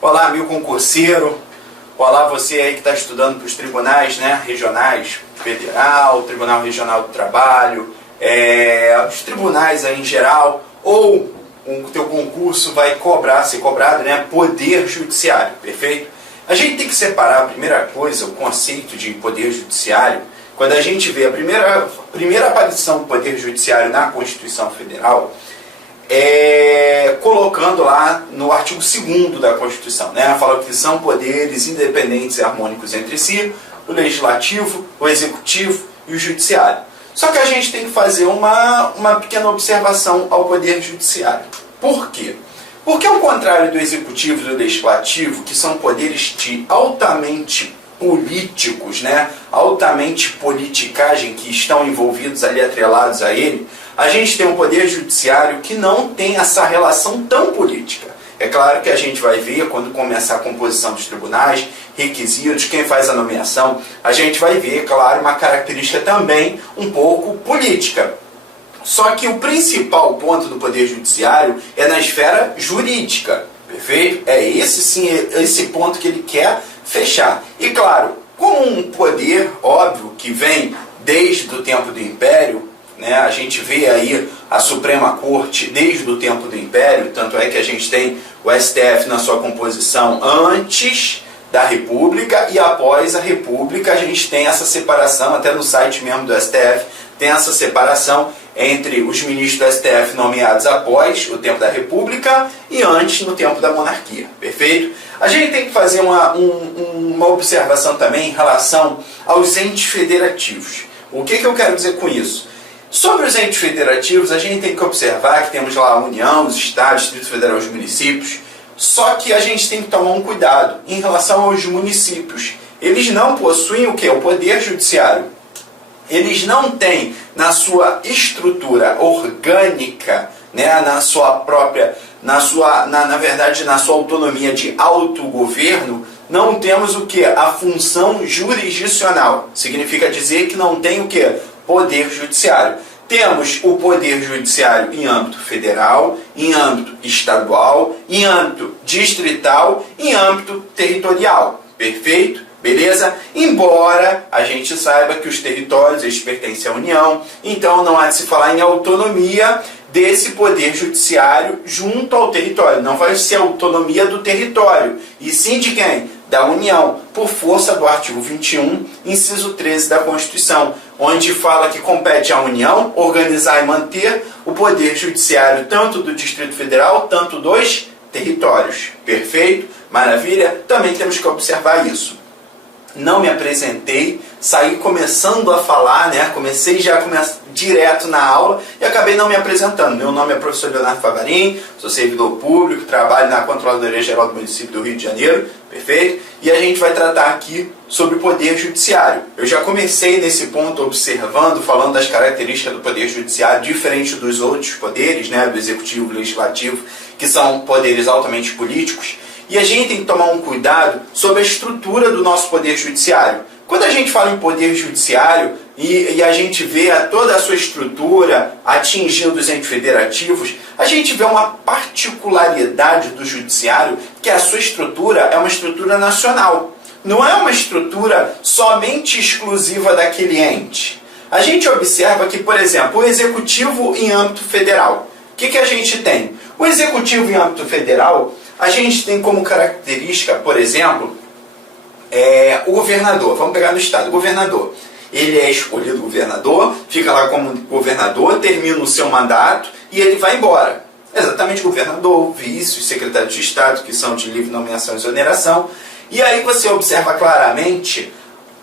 Olá, amigo concurseiro. Olá, você aí que está estudando para os tribunais, né, regionais, federal, Tribunal Regional do Trabalho, os tribunais aí em geral, ou o teu concurso vai ser cobrado, né, poder judiciário, perfeito? A gente tem que separar, a primeira coisa, o conceito de poder judiciário. Quando a gente vê a primeira aparição do poder judiciário na Constituição Federal, colocando lá no artigo 2º da Constituição, né? Fala que são poderes independentes e harmônicos entre si, o legislativo, o executivo e o judiciário. Só que a gente tem que fazer uma pequena observação ao poder judiciário. Por quê? Porque ao contrário do executivo e do legislativo, que são poderes altamente políticos, né? Altamente politicagem, que estão envolvidos ali, atrelados a ele, a gente tem um poder judiciário que não tem essa relação tão política. É claro que a gente vai ver, quando começar a composição dos tribunais, requisitos, quem faz a nomeação, a gente vai ver, claro, uma característica também um pouco política. Só que o principal ponto do poder judiciário é na esfera jurídica, perfeito? É esse sim, esse ponto que ele quer fechar. E claro, como um poder, óbvio, que vem desde o tempo do Império, né, a gente vê aí a Suprema Corte desde o tempo do Império, tanto é que a gente tem o STF na sua composição antes da República e após a República a gente tem essa separação, até no site mesmo do STF, tem essa separação entre os ministros do STF nomeados após o tempo da República e antes no tempo da monarquia, perfeito? A gente tem que fazer uma observação também em relação aos entes federativos. O que eu quero dizer com isso? Sobre os entes federativos, a gente tem que observar que temos lá a União, os Estados, Distrito Federal e os municípios, só que a gente tem que tomar um cuidado em relação aos municípios. Eles não possuem o quê? O poder judiciário. Eles não têm na sua estrutura orgânica, né, na sua própria, na verdade, na sua autonomia de autogoverno, não temos o quê? A função jurisdicional. Significa dizer que não tem o quê? Poder judiciário. Temos o poder judiciário em âmbito federal, em âmbito estadual, em âmbito distrital, em âmbito territorial. Perfeito? Beleza? Embora a gente saiba que os territórios eles pertencem à União, então não há de se falar em autonomia desse poder judiciário junto ao território. Não vai ser autonomia do território, e sim de quem? Da União, por força do artigo 21, inciso 13 da Constituição, onde fala que compete à União organizar e manter o poder judiciário tanto do Distrito Federal, tanto dos territórios. Perfeito? Maravilha? Também temos que observar isso. Não me apresentei, saí começando a falar, né? Comecei direto na aula e acabei não me apresentando. Meu nome é professor Leonardo Favarin, sou servidor público, trabalho na Controladoria Geral do Município do Rio de Janeiro, perfeito? E a gente vai tratar aqui sobre o Poder Judiciário. Eu já comecei nesse ponto observando, falando das características do Poder Judiciário, diferente dos outros poderes, né? Do Executivo e Legislativo, que são poderes altamente políticos. E a gente tem que tomar um cuidado sobre a estrutura do nosso Poder Judiciário. Quando a gente fala em Poder Judiciário e a gente vê toda a sua estrutura atingindo os entes federativos, a gente vê uma particularidade do Judiciário, que a sua estrutura é uma estrutura nacional. Não é uma estrutura somente exclusiva daquele ente. A gente observa que, por exemplo, o Executivo em âmbito federal. O que a gente tem? O Executivo em âmbito federal, a gente tem como característica, por exemplo, o governador. Vamos pegar no estado. O governador. Ele é escolhido governador, fica lá como governador, termina o seu mandato e ele vai embora. Exatamente, governador, vice, secretário de Estado, que são de livre nomeação e exoneração. E aí você observa claramente,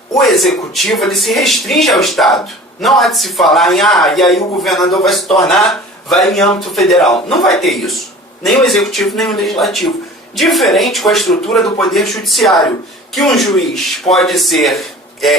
o executivo ele se restringe ao Estado. Não há de se falar em, e aí o governador vai em âmbito federal. Não vai ter isso. Nem o executivo, nem o legislativo. Diferente com a estrutura do Poder Judiciário, que um juiz pode ser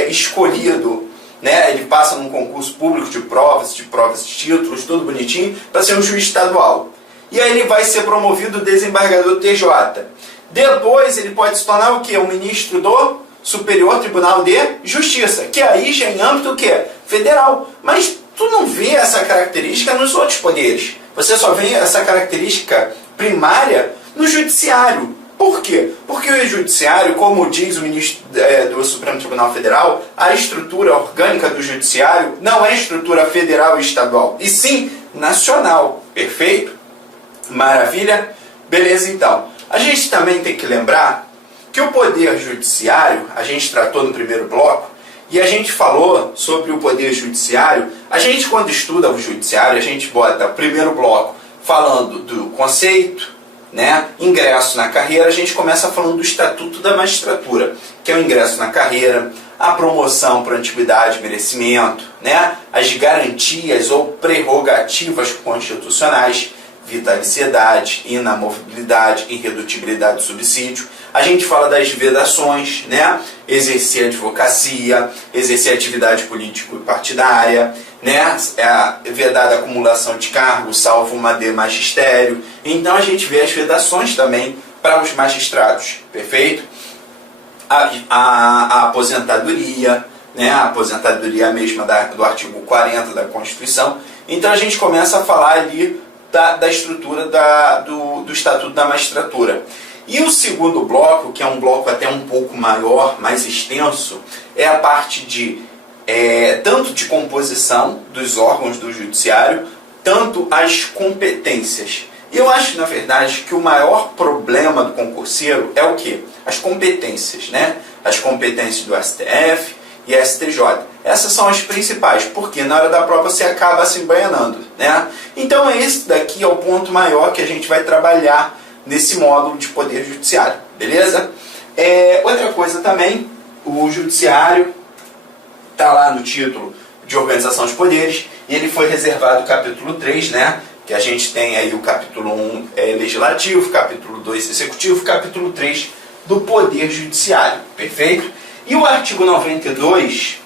escolhido, né, ele passa num concurso público de provas, de títulos, tudo bonitinho, para ser um juiz estadual. E aí ele vai ser promovido desembargador TJ. Depois ele pode se tornar o quê? O ministro do Superior Tribunal de Justiça, que aí já é em âmbito o quê? Federal. Mas tu não vê essa característica nos outros poderes. Você só vê essa característica primária no judiciário. Por quê? Porque o judiciário, como diz o ministro do Supremo Tribunal Federal, a estrutura orgânica do judiciário não é estrutura federal e estadual, e sim nacional. Perfeito? Maravilha? Beleza, então. A gente também tem que lembrar que o poder judiciário, a gente tratou no primeiro bloco, e a gente falou sobre o poder judiciário. A gente, quando estuda o judiciário, a gente bota o primeiro bloco falando do conceito, né? Ingresso na carreira. A gente começa falando do Estatuto da Magistratura, que é o ingresso na carreira, a promoção por antiguidade e merecimento, né? As garantias ou prerrogativas constitucionais, vitaliciedade, inamovibilidade, irredutibilidade do subsídio. A gente fala das vedações, né? Exercer advocacia, exercer atividade político-partidária, né? É vedada a acumulação de cargos, salvo uma de magistério. Então a gente vê as vedações também para os magistrados, perfeito? A aposentadoria, né? A aposentadoria mesma do artigo 40 da Constituição. Então a gente começa a falar ali da estrutura do Estatuto da Magistratura. E o segundo bloco, que é um bloco até um pouco maior, mais extenso, é a parte de tanto de composição dos órgãos do judiciário, tanto as competências. E eu acho, na verdade, que o maior problema do concurseiro é o quê? As competências, né? As competências do STF e STJ. Essas são as principais, porque na hora da prova você acaba se embananando, né? Então esse daqui é o ponto maior que a gente vai trabalhar nesse módulo de poder judiciário, beleza? Outra coisa também, o judiciário está lá no título de organização de poderes, e ele foi reservado o capítulo 3, né? Que a gente tem aí o capítulo 1 legislativo, capítulo 2 executivo, capítulo 3 do poder judiciário, perfeito? E o artigo 92,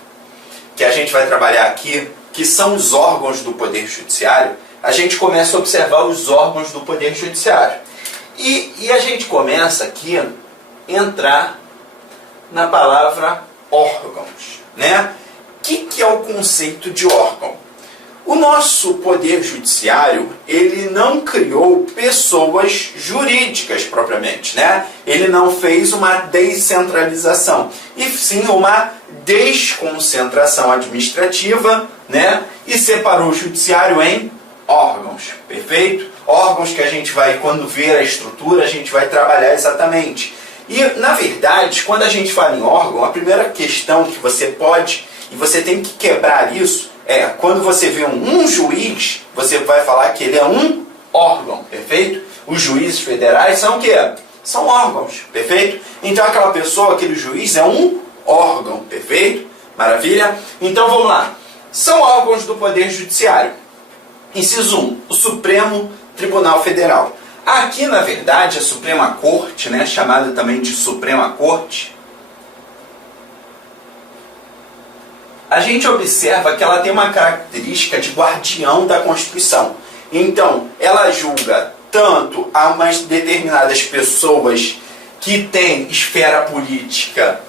que a gente vai trabalhar aqui, que são os órgãos do poder judiciário, a gente começa a observar os órgãos do poder judiciário. E a gente começa aqui a entrar na palavra órgãos, né? O que é o conceito de órgão? O nosso poder judiciário, ele não criou pessoas jurídicas propriamente, né? Ele não fez uma descentralização, e sim uma desconcentração administrativa, né? E separou o judiciário em órgãos, perfeito? Órgãos que a gente vai, quando ver a estrutura, a gente vai trabalhar exatamente. E, na verdade, quando a gente fala em órgão, a primeira questão que você pode, e você tem que quebrar isso, quando você vê um juiz, você vai falar que ele é um órgão, perfeito? Os juízes federais são o quê? São órgãos, perfeito? Então aquela pessoa, aquele juiz é um órgão, perfeito? Maravilha? Então vamos lá. São órgãos do Poder Judiciário. Inciso 1, o Supremo Tribunal Federal. Aqui, na verdade, a Suprema Corte, né, chamada também de Suprema Corte, a gente observa que ela tem uma característica de guardião da Constituição. Então, ela julga tanto a umas determinadas pessoas que têm esfera política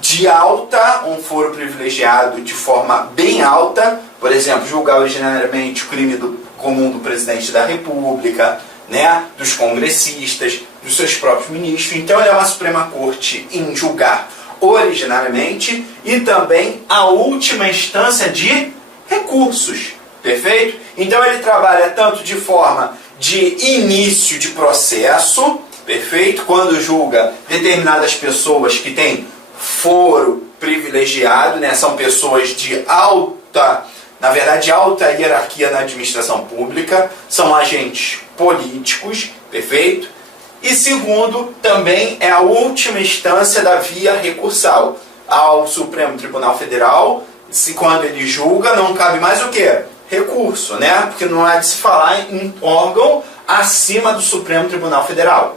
de alta, um foro privilegiado de forma bem alta, por exemplo, julgar originariamente o crime comum do presidente da República, né, dos congressistas, dos seus próprios ministros. Então, ela é uma Suprema Corte em julgar originariamente e também a última instância de recursos, perfeito? Então ele trabalha tanto de forma de início de processo, perfeito? Quando julga determinadas pessoas que têm foro privilegiado, né? São pessoas de alta, na verdade, alta hierarquia na administração pública, são agentes políticos, perfeito? E segundo, também é a última instância da via recursal ao Supremo Tribunal Federal. Se quando ele julga, não cabe mais o quê? Recurso, né? Porque não há de se falar em órgão acima do Supremo Tribunal Federal.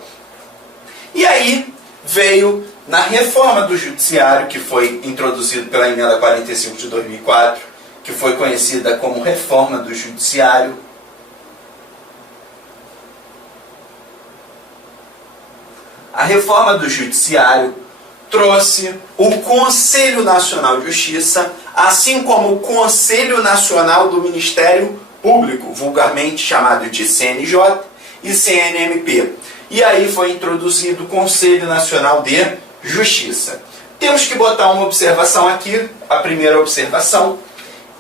E aí veio, na reforma do Judiciário, que foi introduzido pela Emenda 45 de 2004, que foi conhecida como Reforma do Judiciário, A reforma do Judiciário trouxe o Conselho Nacional de Justiça, assim como o Conselho Nacional do Ministério Público, vulgarmente chamado de CNJ e CNMP. E aí foi introduzido o Conselho Nacional de Justiça. Temos que botar uma observação aqui, a primeira observação.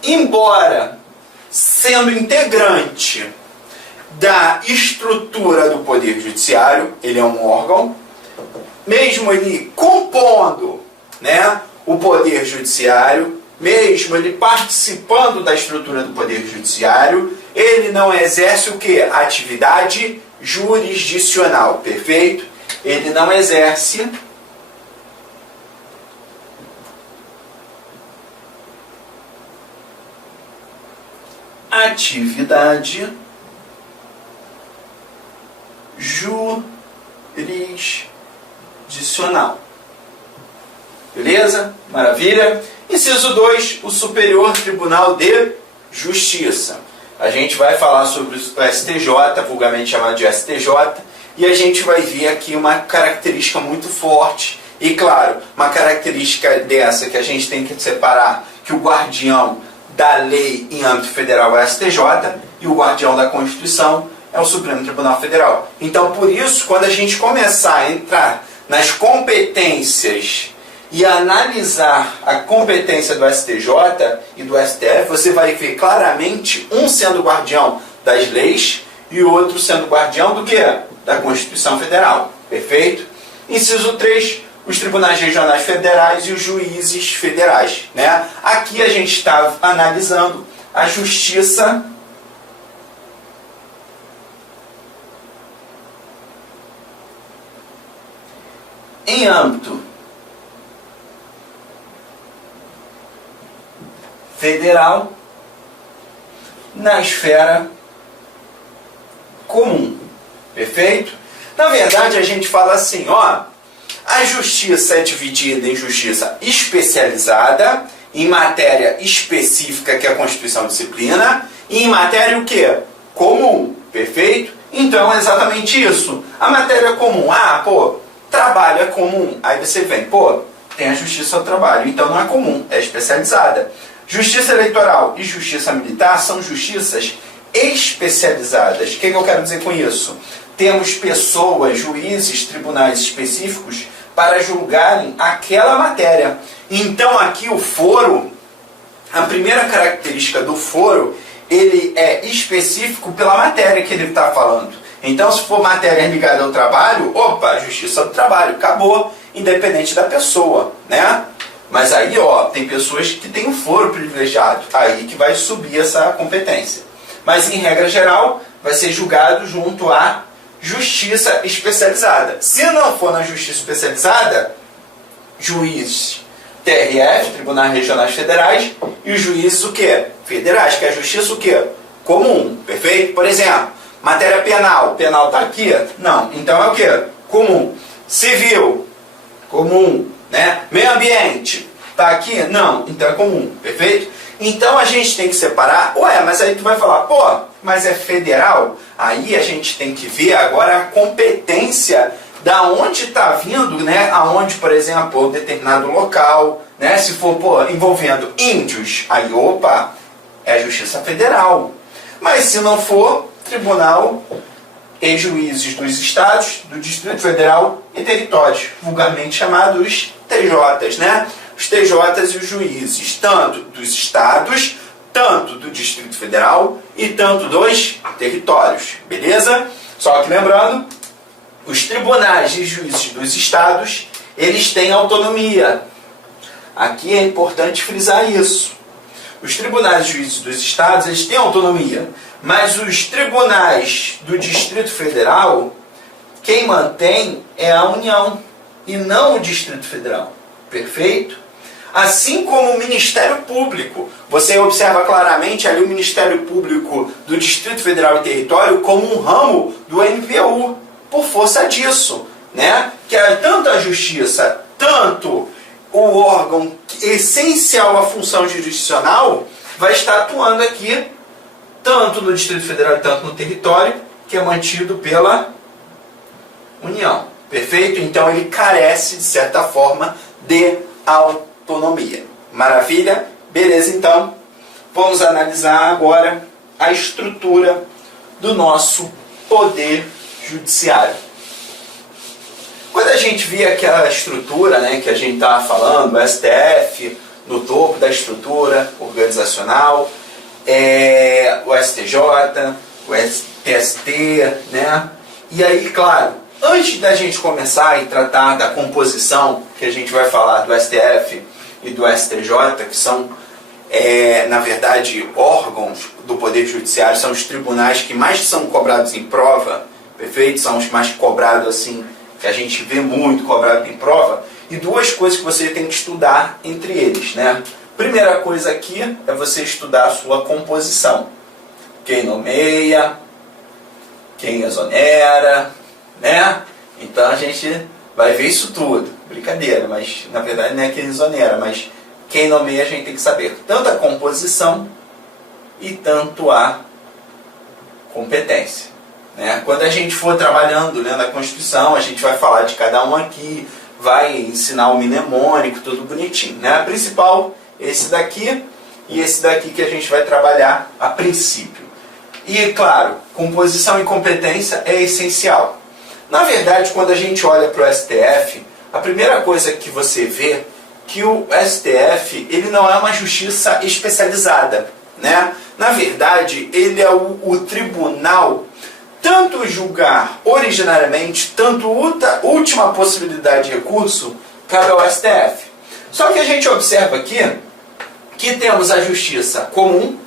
Embora sendo integrante da estrutura do Poder Judiciário, ele é um órgão, mesmo ele compondo, né, o Poder Judiciário, mesmo ele participando da estrutura do Poder Judiciário, ele não exerce o quê? Atividade jurisdicional, perfeito? Ele não exerce atividade jurisdicional. Beleza? Maravilha? Inciso 2, o Superior Tribunal de Justiça. A gente vai falar sobre o STJ, vulgarmente chamado de STJ, e a gente vai ver aqui uma característica muito forte. E claro, uma característica dessa que a gente tem que separar, que o guardião da lei em âmbito federal é o STJ e o guardião da Constituição é o Supremo Tribunal Federal. Então, por isso, quando a gente começar a entrar nas competências e analisar a competência do STJ e do STF, você vai ver claramente um sendo guardião das leis e o outro sendo guardião do quê? Da Constituição Federal. Perfeito? Inciso 3, os tribunais regionais federais e os juízes federais, né? Aqui a gente está analisando a justiça em âmbito federal na esfera comum. Perfeito? Na verdade, a gente fala assim, ó, a justiça é dividida em justiça especializada, em matéria específica que a Constituição disciplina, e em matéria o quê? Comum. Perfeito? Então é exatamente isso. A matéria comum, trabalho é comum. Aí você vem, tem a justiça ao trabalho, então não é comum, é especializada. Justiça eleitoral e justiça militar são justiças especializadas. O que eu quero dizer com isso? Temos pessoas, juízes, tribunais específicos para julgarem aquela matéria. Então aqui o foro, a primeira característica do foro, ele é específico pela matéria que ele está falando. Então se for matéria ligada ao trabalho, justiça do trabalho, acabou, independente da pessoa, né? Mas aí, tem pessoas que têm um foro privilegiado, aí que vai subir essa competência. Mas em regra geral, vai ser julgado junto à justiça especializada. Se não for na justiça especializada, juízes TRF, Tribunais Regionais Federais, e os juízes o quê? Federais, que é a justiça o quê? Comum, perfeito? Por exemplo, matéria penal, penal está aqui? Não, então é o quê? Comum. Civil, comum, né? Meio ambiente, está aqui? Não, então é comum, perfeito? Então a gente tem que separar, mas aí tu vai falar, mas é federal? Aí a gente tem que ver agora a competência da onde está vindo, né? Aonde, por exemplo, um determinado local, né? Se for, envolvendo índios, aí, é a Justiça Federal. Mas se não for, tribunal e juízes dos estados, do Distrito Federal e territórios, vulgarmente chamados TJs, né? Os TJs e os juízes, tanto dos estados, tanto do Distrito Federal e tanto dos territórios, beleza? Só que lembrando, os tribunais e juízes dos estados, eles têm autonomia. Aqui é importante frisar isso. Os tribunais e juízes dos estados, eles têm autonomia, mas os tribunais do Distrito Federal, quem mantém é a União e não o Distrito Federal. Perfeito? Assim como o Ministério Público. Você observa claramente ali o Ministério Público do Distrito Federal e Território como um ramo do MPU, por força disso, né? Que é tanto a Justiça, tanto o órgão essencial à função jurisdicional, vai estar atuando aqui, tanto no Distrito Federal e tanto no território, que é mantido pela União. Perfeito? Então ele carece, de certa forma, de autonomia. Maravilha? Beleza, então. Vamos analisar agora a estrutura do nosso poder judiciário. Quando a gente vê aquela estrutura, né, que a gente estava falando, o STF no topo da estrutura organizacional, o STJ, o TST, né? E aí, claro, antes da gente começar e tratar da composição, que a gente vai falar do STF e do STJ, que são, na verdade, órgãos do Poder Judiciário, são os tribunais que mais são cobrados em prova, perfeito? São os mais cobrados, assim, que a gente vê muito cobrado em prova, e duas coisas que você tem que estudar entre eles, né? Primeira coisa aqui é você estudar a sua composição. Quem nomeia, quem exonera, né? Então a gente vai ver isso tudo. Brincadeira, mas na verdade não é quem exonera, mas quem nomeia a gente tem que saber tanto a composição e tanto a competência. Né? Quando a gente for trabalhando, né, na Constituição, a gente vai falar de cada um aqui, vai ensinar o mnemônico, tudo bonitinho. Né? A principal, esse daqui e esse daqui que a gente vai trabalhar a princípio. E, claro, composição e competência é essencial. Na verdade, quando a gente olha para o STF, a primeira coisa que você vê que o STF ele não é uma justiça especializada. Né? Na verdade, ele é o tribunal, tanto julgar originariamente, tanto última possibilidade de recurso, cabe ao STF. Só que a gente observa aqui que temos a justiça comum,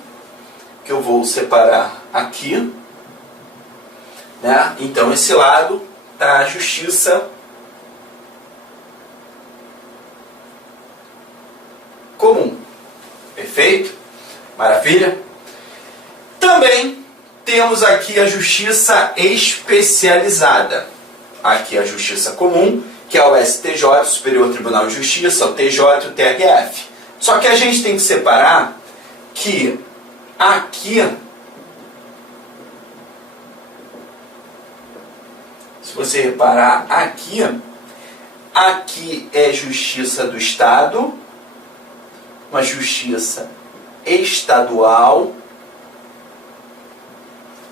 que eu vou separar aqui, né? Então esse lado está a justiça comum. Perfeito? Maravilha? Também temos aqui a justiça especializada. Aqui a justiça comum, que é o STJ, Superior Tribunal de Justiça, o TJ e o TRF. Só que a gente tem que separar que aqui, se você reparar aqui é justiça do Estado, uma justiça estadual,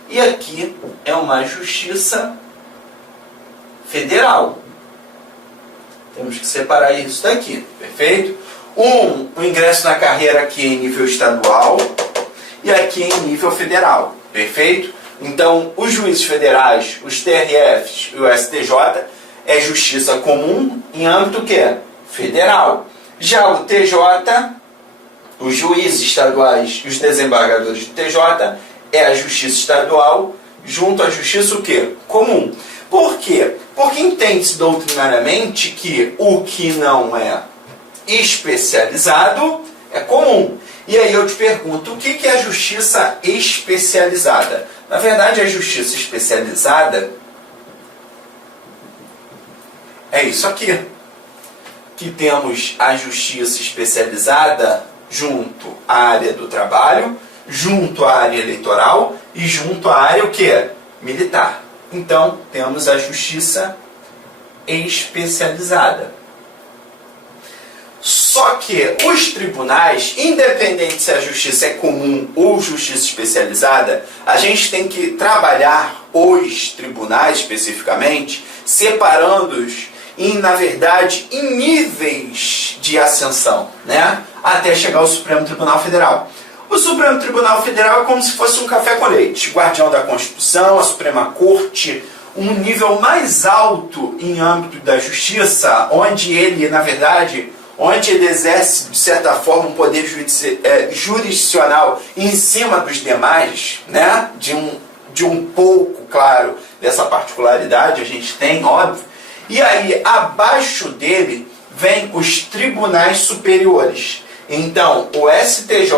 e aqui é uma justiça federal. Temos que separar isso daqui, perfeito? O ingresso na carreira aqui em nível estadual e aqui em nível federal, perfeito? Então, os juízes federais, os TRFs e o STJ é justiça comum em âmbito que? Federal. Já o TJ, os juízes estaduais e os desembargadores do TJ é a justiça estadual junto à justiça o quê? Comum. Por quê? Porque entende-se doutrinariamente que o que não é especializado é comum. E aí eu te pergunto, o que é a justiça especializada? Na verdade, a justiça especializada é isso aqui. Que temos a justiça especializada junto à área do trabalho, junto à área eleitoral e junto à área o quê? Militar. Então, temos a justiça especializada. Só que os tribunais, independente se a justiça é comum ou justiça especializada, a gente tem que trabalhar os tribunais especificamente, separando-os na verdade, em níveis de ascensão, né? Até chegar ao Supremo Tribunal Federal. O Supremo Tribunal Federal é como se fosse um café com leite, guardião da Constituição, a Suprema Corte, um nível mais alto em âmbito da justiça, onde ele, na verdade, onde ele exerce, de certa forma, um poder jurisdicional em cima dos demais, né? De um pouco, claro, dessa particularidade a gente tem, óbvio. E aí, abaixo dele, vem os tribunais superiores. Então, o STJ,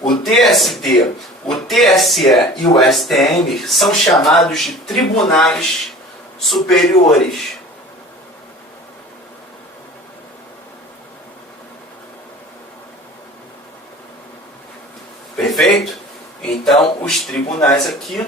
o TST, o TSE e o STM são chamados de tribunais superiores. Perfeito? Então, os tribunais aqui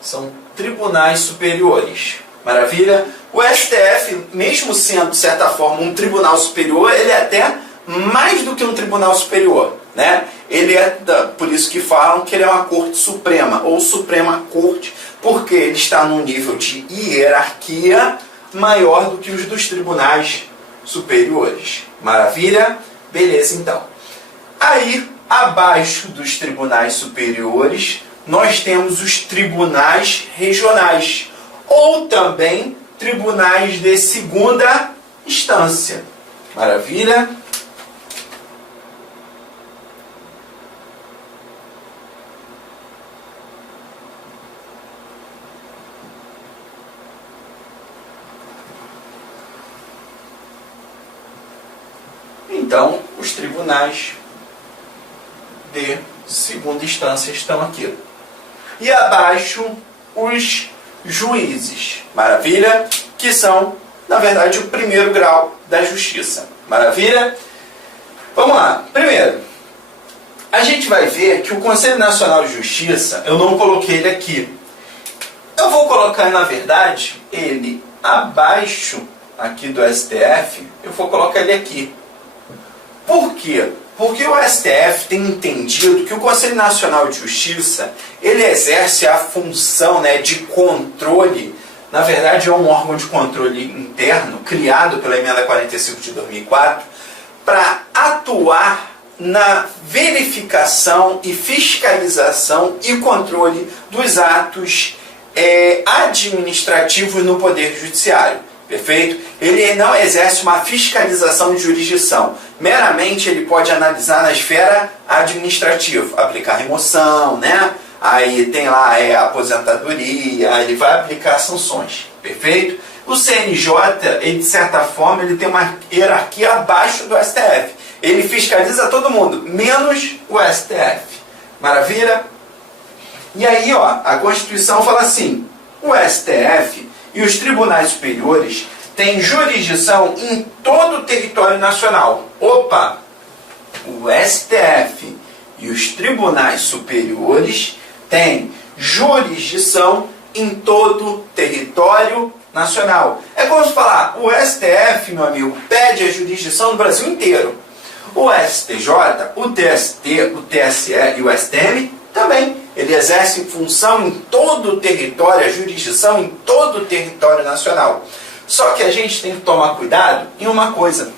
são tribunais superiores. Maravilha? O STF, mesmo sendo, de certa forma, um tribunal superior, ele é até mais do que um tribunal superior, né? Ele é, por isso que falam que ele é uma corte suprema, ou Suprema Corte, porque ele está num nível de hierarquia maior do que os dos tribunais superiores. Maravilha? Beleza, então. Aí, abaixo dos tribunais superiores, nós temos os tribunais regionais, ou também tribunais de segunda instância. Maravilha? Então, os tribunais de segunda instância estão aqui. E abaixo, os juízes. Maravilha? Que são, na verdade, o primeiro grau da justiça. Maravilha? Vamos lá. Primeiro, a gente vai ver que o Conselho Nacional de Justiça, eu não coloquei ele aqui. Eu vou colocar, na verdade, ele abaixo aqui do STF, eu vou colocar ele aqui. Por quê? Porque o STF tem entendido que o Conselho Nacional de Justiça, ele exerce a função, né, de controle. Na verdade, é um órgão de controle interno, criado pela Emenda 45 de 2004, para atuar na verificação e fiscalização e controle dos atos administrativos no Poder Judiciário. Perfeito? Ele não exerce uma fiscalização de jurisdição. Meramente ele pode analisar na esfera administrativa, aplicar remoção, né? Aí tem lá a aposentadoria, ele vai aplicar sanções. Perfeito? O CNJ, ele, de certa forma, ele tem uma hierarquia abaixo do STF. Ele fiscaliza todo mundo, menos o STF. Maravilha? E aí, ó, a Constituição fala assim, o STF e os tribunais superiores têm jurisdição em todo o território nacional. Opa! O STF e os tribunais superiores têm jurisdição em todo o território nacional. É como se falar, o STF, meu amigo, pede a jurisdição do Brasil inteiro. O STJ, o TST, o TSE e o STM também. Ele exerce função em todo o território, a jurisdição em todo o território nacional. Só que a gente tem que tomar cuidado em uma coisa.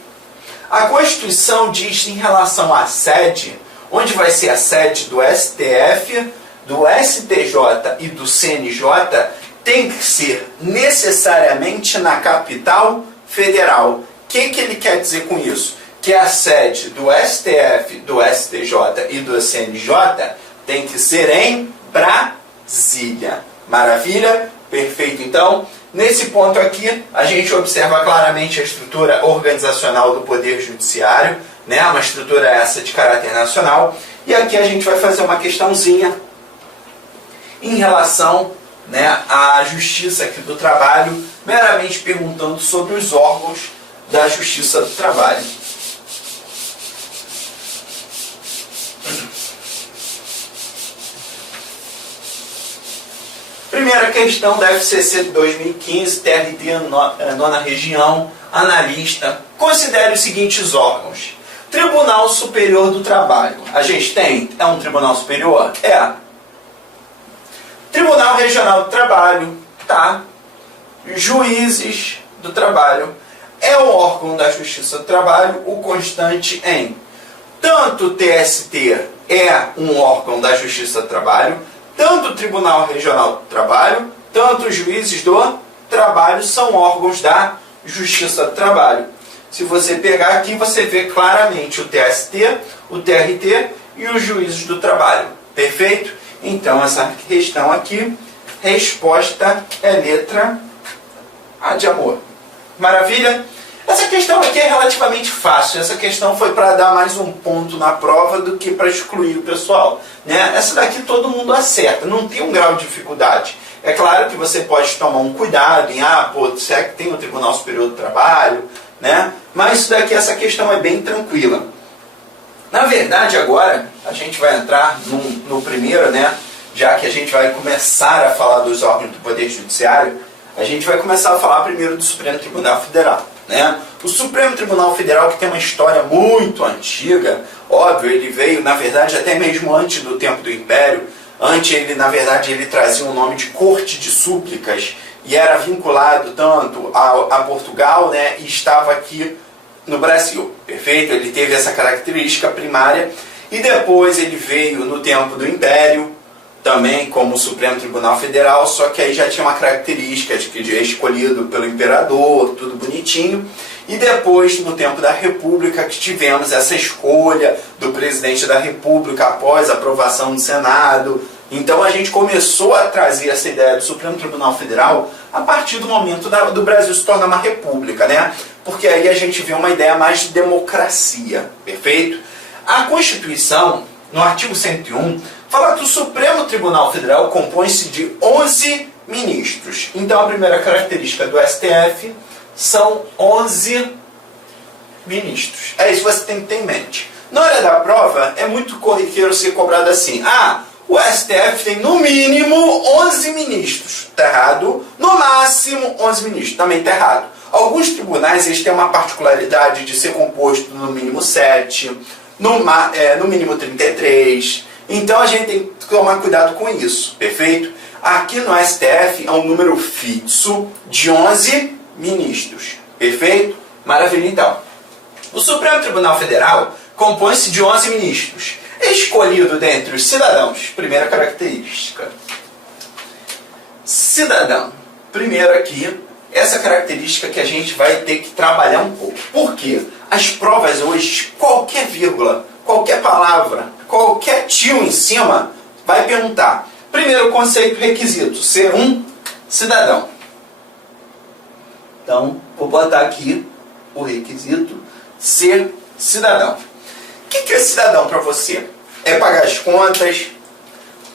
A Constituição diz em relação à sede, onde vai ser a sede do STF, do STJ e do CNJ, tem que ser necessariamente na capital federal. O que ele quer dizer com isso? Que a sede do STF, do STJ e do CNJ tem que ser em Brasília. Maravilha? Perfeito. Então, nesse ponto aqui, a gente observa claramente a estrutura organizacional do Poder Judiciário, né? Uma estrutura essa de caráter nacional. E aqui a gente vai fazer uma questãozinha em relação, né, à Justiça aqui do Trabalho, meramente perguntando sobre os órgãos da Justiça do Trabalho. Primeira questão da FCC de 2015, TRT, nona região, analista. Considere os seguintes órgãos. Tribunal Superior do Trabalho. A gente tem, é um Tribunal Superior? É. Tribunal Regional do Trabalho, tá. Juízes do Trabalho. É o órgão da Justiça do Trabalho, o constante em. Tanto o TST é um órgão da Justiça do Trabalho, tanto o Tribunal Regional do Trabalho, tanto os juízes do trabalho são órgãos da Justiça do Trabalho. Se você pegar aqui, você vê claramente o TST, o TRT e os juízes do trabalho. Perfeito? Então, essa questão aqui, resposta é letra A de amor. Maravilha? Essa questão aqui é relativamente fácil. Essa questão foi para dar mais um ponto na prova do que para excluir o pessoal, né? Essa daqui todo mundo acerta, não tem um grau de dificuldade. É claro que você pode tomar um cuidado em, será que tem o Tribunal Superior do Trabalho, né? Mas isso daqui, essa questão é bem tranquila. Na verdade, agora, a gente vai entrar no primeiro, né? Já que a gente vai começar a falar dos órgãos do Poder Judiciário, a gente vai começar a falar primeiro do Supremo Tribunal Federal, né? O Supremo Tribunal Federal, que tem uma história muito antiga, óbvio, ele veio, na verdade, até mesmo antes do tempo do Império. Antes, ele, na verdade, ele trazia o nome de Corte de Súplicas e era vinculado tanto a Portugal, né, e estava aqui no Brasil, perfeito? Ele teve essa característica primária e depois ele veio no tempo do Império, também como Supremo Tribunal Federal, só que aí já tinha uma característica de que é escolhido pelo imperador, tudo bonitinho. E depois, no tempo da República, que tivemos essa escolha do presidente da República após a aprovação do Senado. Então a gente começou a trazer essa ideia do Supremo Tribunal Federal a partir do momento do Brasil se tornar uma república, né? Porque aí a gente vê uma ideia mais de democracia, perfeito? A Constituição, no artigo 101, fala que o Supremo Tribunal Federal compõe-se de 11 ministros. Então a primeira característica do STF são 11 ministros. É isso que você tem que ter em mente. Na hora da prova, é muito corriqueiro ser cobrado assim. Ah, o STF tem no mínimo 11 ministros. Está errado. No máximo 11 ministros. Também está errado. Alguns tribunais eles têm uma particularidade de ser composto no mínimo 7, no mínimo 33. Então a gente tem que tomar cuidado com isso, perfeito? Aqui no STF é um número fixo de 11 ministros, perfeito? Maravilha, então. O Supremo Tribunal Federal compõe-se de 11 ministros, escolhido dentre os cidadãos. Primeira característica. Cidadão. Primeiro aqui, essa característica que a gente vai ter que trabalhar um pouco. Por quê? As provas hoje, qualquer vírgula, qualquer palavra, qualquer tio em cima, vai perguntar. Primeiro conceito, requisito, ser um cidadão. Então, vou botar aqui o requisito, ser cidadão. O que é cidadão para você? É pagar as contas,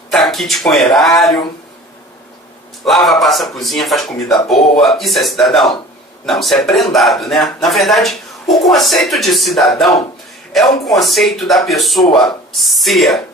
tá kit com erário, lava, passa a cozinha, faz comida boa. Isso é cidadão? Não, isso é prendado, né? Na verdade, o conceito de cidadão é um conceito da pessoa ser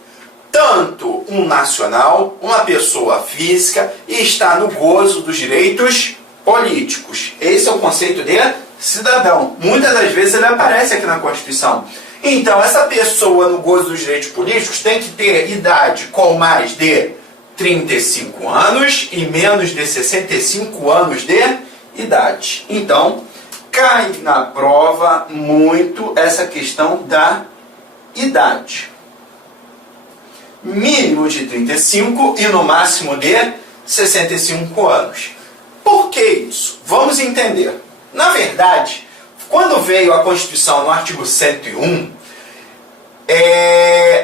tanto um nacional, uma pessoa física e estar no gozo dos direitos políticos. Esse é o conceito de cidadão. Muitas das vezes ele aparece aqui na Constituição. Então, essa pessoa no gozo dos direitos políticos tem que ter idade com mais de 35 anos e menos de 65 anos de idade. Então, cai na prova muito essa questão da idade. Mínimo de 35 e no máximo de 65 anos. Por que isso? Vamos entender. Na verdade, quando veio a Constituição no artigo 101,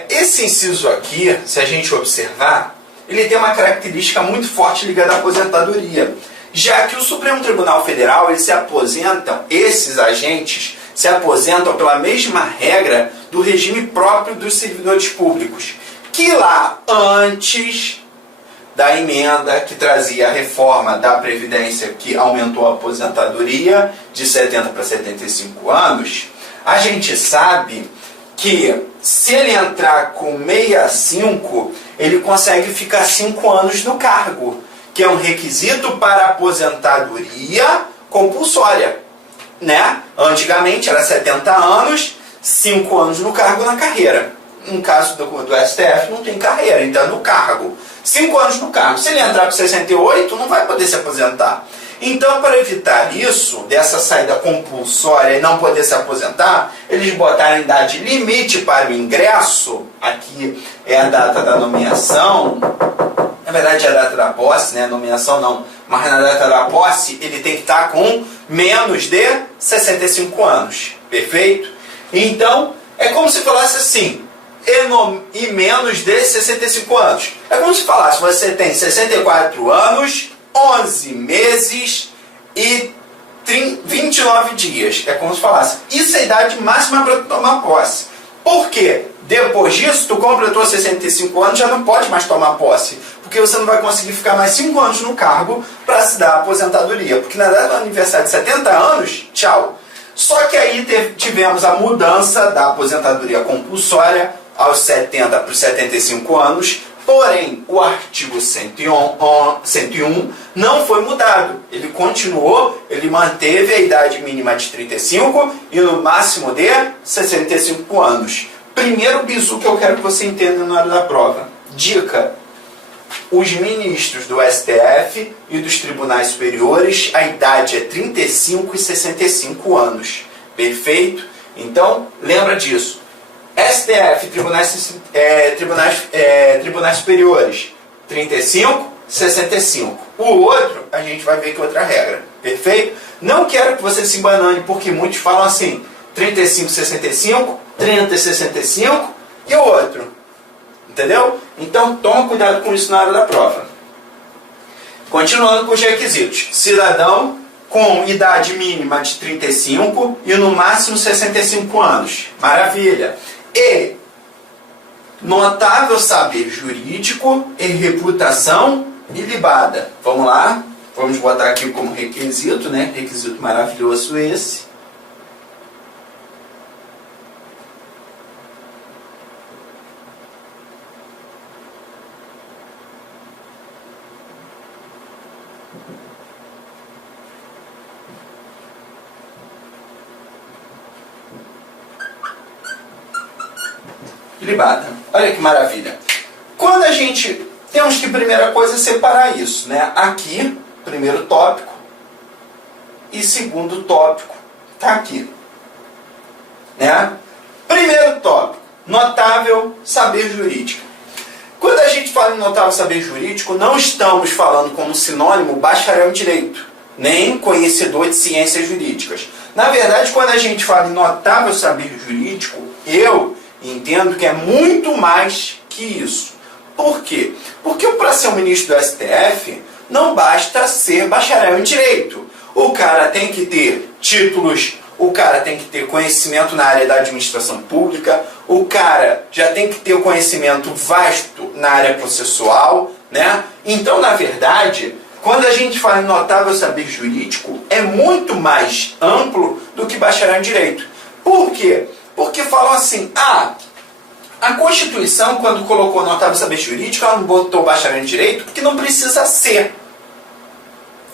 esse inciso aqui, se a gente observar, ele tem uma característica muito forte ligada à aposentadoria. Já que o Supremo Tribunal Federal, eles se aposentam, esses agentes se aposentam pela mesma regra do regime próprio dos servidores públicos, que lá antes da emenda que trazia a reforma da Previdência, que aumentou a aposentadoria de 70 para 75 anos, a gente sabe que se ele entrar com 65, ele consegue ficar 5 anos no cargo, que é um requisito para aposentadoria compulsória, né? Antigamente era 70 anos, 5 anos no cargo na carreira. No caso do STF não tem carreira, então é no cargo. 5 anos no cargo. Se ele entrar com 68, não vai poder se aposentar. Então, para evitar isso, dessa saída compulsória e não poder se aposentar, eles botaram idade limite para o ingresso. Aqui é a data da nomeação. Na verdade é a data da posse, né? Nomeação não. Mas na data da posse ele tem que estar com menos de 65 anos. Perfeito? Então, é como se falasse assim, e menos de 65 anos. É como se falasse, você tem 64 anos, 11 meses e 29 dias. É como se falasse, isso é a idade máxima para tomar posse. Por quê? Depois disso, tu completou 65 anos, já não pode mais tomar posse. Porque você não vai conseguir ficar mais 5 anos no cargo para se dar a aposentadoria. Porque na data do aniversário de 70 anos, tchau. Só que aí tivemos a mudança da aposentadoria compulsória aos 70 para os 75 anos, Porém, o artigo 101 não foi mudado. Ele continuou, ele manteve a idade mínima de 35 e no máximo de 65 anos. Primeiro bizu que eu quero que você entenda na hora da prova. Dica: os ministros do STF e dos tribunais superiores, a idade é 35 e 65 anos. Perfeito? Então, lembra disso. STF, tribunais superiores, 35, 65. O outro, a gente vai ver que é outra regra. Perfeito? Não quero que você se embanane, porque muitos falam assim, 35, 65, 30, 65 e o outro. Entendeu? Então, toma cuidado com isso na hora da prova. Continuando com os requisitos. Cidadão com idade mínima de 35 e no máximo 65 anos. Maravilha! E notável saber jurídico e reputação ilibada. Vamos lá? Vamos botar aqui como requisito, né? Requisito maravilhoso esse. Ilibada. Olha que maravilha. Quando a gente... Temos que, primeira coisa, separar isso, né? Aqui, primeiro tópico. E segundo tópico, tá aqui. Né? Primeiro tópico. Notável saber jurídico. Quando a gente fala em notável saber jurídico, não estamos falando como sinônimo bacharel em direito, nem conhecedor de ciências jurídicas. Na verdade, quando a gente fala em notável saber jurídico, eu entendo que é muito mais que isso. Por quê? Porque para ser um ministro do STF, não basta ser bacharel em direito. O cara tem que ter títulos, o cara tem que ter conhecimento na área da administração pública, o cara já tem que ter o conhecimento vasto na área processual, né? Então, na verdade, quando a gente fala em notável saber jurídico, é muito mais amplo do que bacharel em direito. Por quê? Porque falam assim, a Constituição, quando colocou notável saber jurídico, ela não botou bacharel em direito, porque não precisa ser.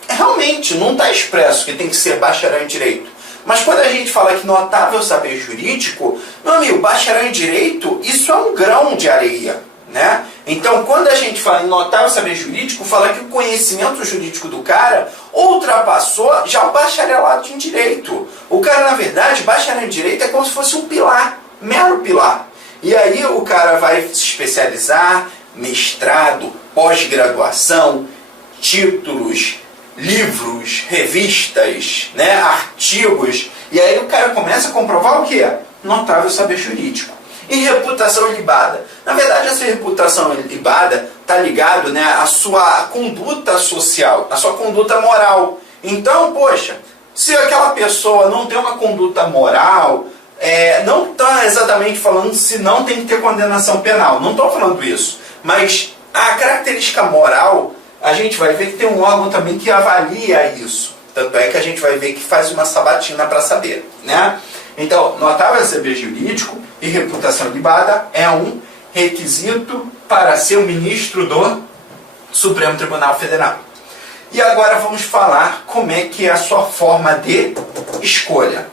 Realmente, não está expresso que tem que ser bacharel em direito. Mas quando a gente fala que notável saber jurídico, meu amigo, bacharel em direito, isso é um grão de areia, né? Então, quando a gente fala em notável saber jurídico, fala que o conhecimento jurídico do cara ultrapassou já o bacharelado em direito. O cara, na verdade, bacharel em direito é como se fosse um pilar, mero pilar. E aí o cara vai se especializar, mestrado, pós-graduação, títulos, livros, revistas, né, artigos. E aí o cara começa a comprovar o quê? Notável saber jurídico. E reputação ilibada. Na verdade, essa reputação ilibada está ligado, né, à sua conduta social, à sua conduta moral. Então, poxa, se aquela pessoa não tem uma conduta moral, não está exatamente falando se não tem que ter condenação penal. Não estou falando isso. Mas a característica moral, a gente vai ver que tem um órgão também que avalia isso. Tanto é que a gente vai ver que faz uma sabatina para saber, né? Então, notável saber jurídico e reputação ilibada é um requisito para ser o ministro do Supremo Tribunal Federal. E agora vamos falar como é que é a sua forma de escolha.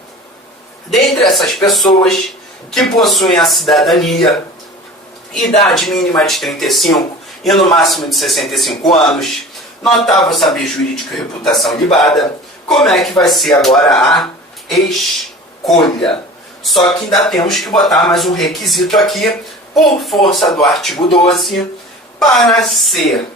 Dentre essas pessoas que possuem a cidadania, idade mínima de 35 e no máximo de 65 anos, notável saber jurídico e reputação ilibada, como é que vai ser agora a escolha? Só que ainda temos que botar mais um requisito aqui, por força do artigo 12, para ser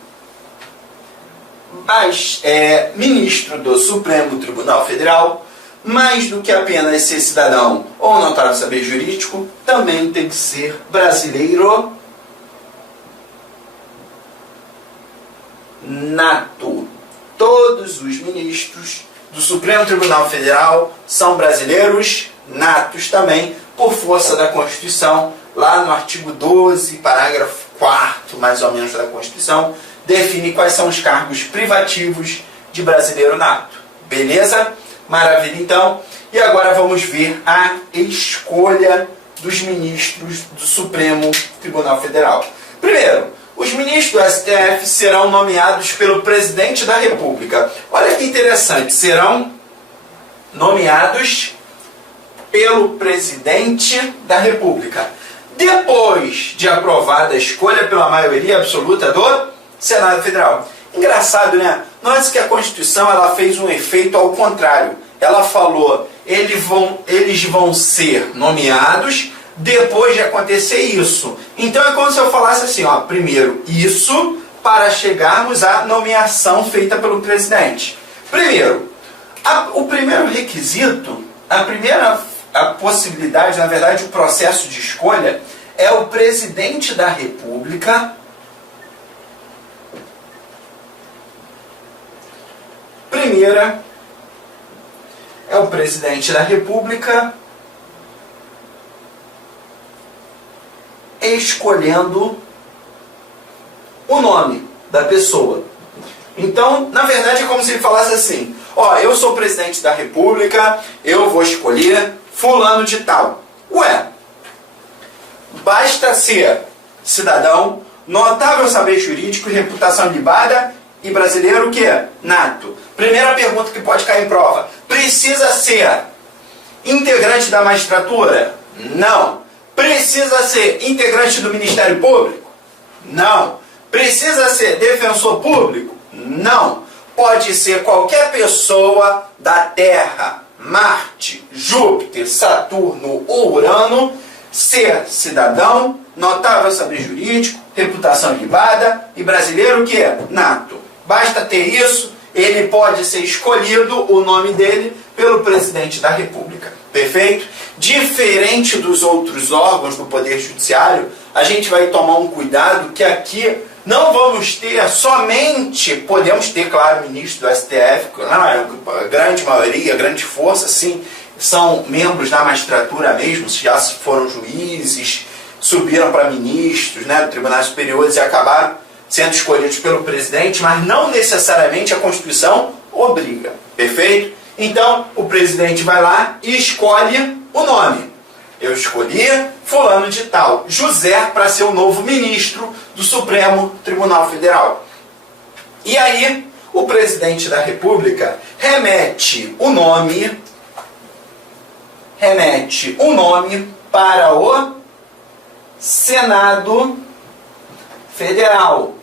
ministro do Supremo Tribunal Federal, mais do que apenas ser cidadão ou notável saber jurídico, também tem que ser brasileiro nato. Todos os ministros do Supremo Tribunal Federal são brasileiros natos também, por força da Constituição, lá no artigo 12, parágrafo 4º, mais ou menos, da Constituição, define quais são os cargos privativos de brasileiro nato. Beleza? Maravilha, então. E agora vamos ver a escolha dos ministros do Supremo Tribunal Federal. Primeiro, Os ministros do STF serão nomeados pelo presidente da República. Olha que interessante, serão nomeados pelo presidente da República, depois de aprovada a escolha pela maioria absoluta do Senado Federal. Engraçado, né? Note que a Constituição ela fez um efeito ao contrário. Ela falou, eles vão ser nomeados depois de acontecer isso. Então é como se eu falasse assim, ó, primeiro isso para chegarmos à nomeação feita pelo presidente. Primeiro, o primeiro requisito, a possibilidade, na verdade, o processo de escolha é o presidente da República é o presidente da República escolhendo o nome da pessoa. Então, na verdade, é como se ele falasse assim, ó, eu sou o presidente da República, eu vou escolher fulano de tal. Ué, basta ser cidadão, notável saber jurídico, reputação ilibada e brasileiro o quê? Nato. Primeira pergunta que pode cair em prova. Precisa ser integrante da magistratura? Não. Precisa ser integrante do Ministério Público? Não. Precisa ser defensor público? Não. Pode ser qualquer pessoa da Terra, Marte, Júpiter, Saturno ou Urano, ser cidadão, notável saber jurídico, reputação ilibada e brasileiro o quê? Nato. Basta ter isso, ele pode ser escolhido, o nome dele, pelo presidente da República. Perfeito? Diferente dos outros órgãos do Poder Judiciário, a gente vai tomar um cuidado que aqui não vamos ter somente, podemos ter, claro, ministro do STF, a grande maioria, a grande força, sim, são membros da magistratura mesmo, já foram juízes, subiram para ministros, né, do Tribunais Superiores e acabaram sendo escolhidos pelo presidente, mas não necessariamente a Constituição obriga. Perfeito? Então, o presidente vai lá e escolhe o nome. Eu escolhi fulano de tal, José, para ser o novo ministro do Supremo Tribunal Federal. E aí, o presidente da República remete o nome para o Senado Federal.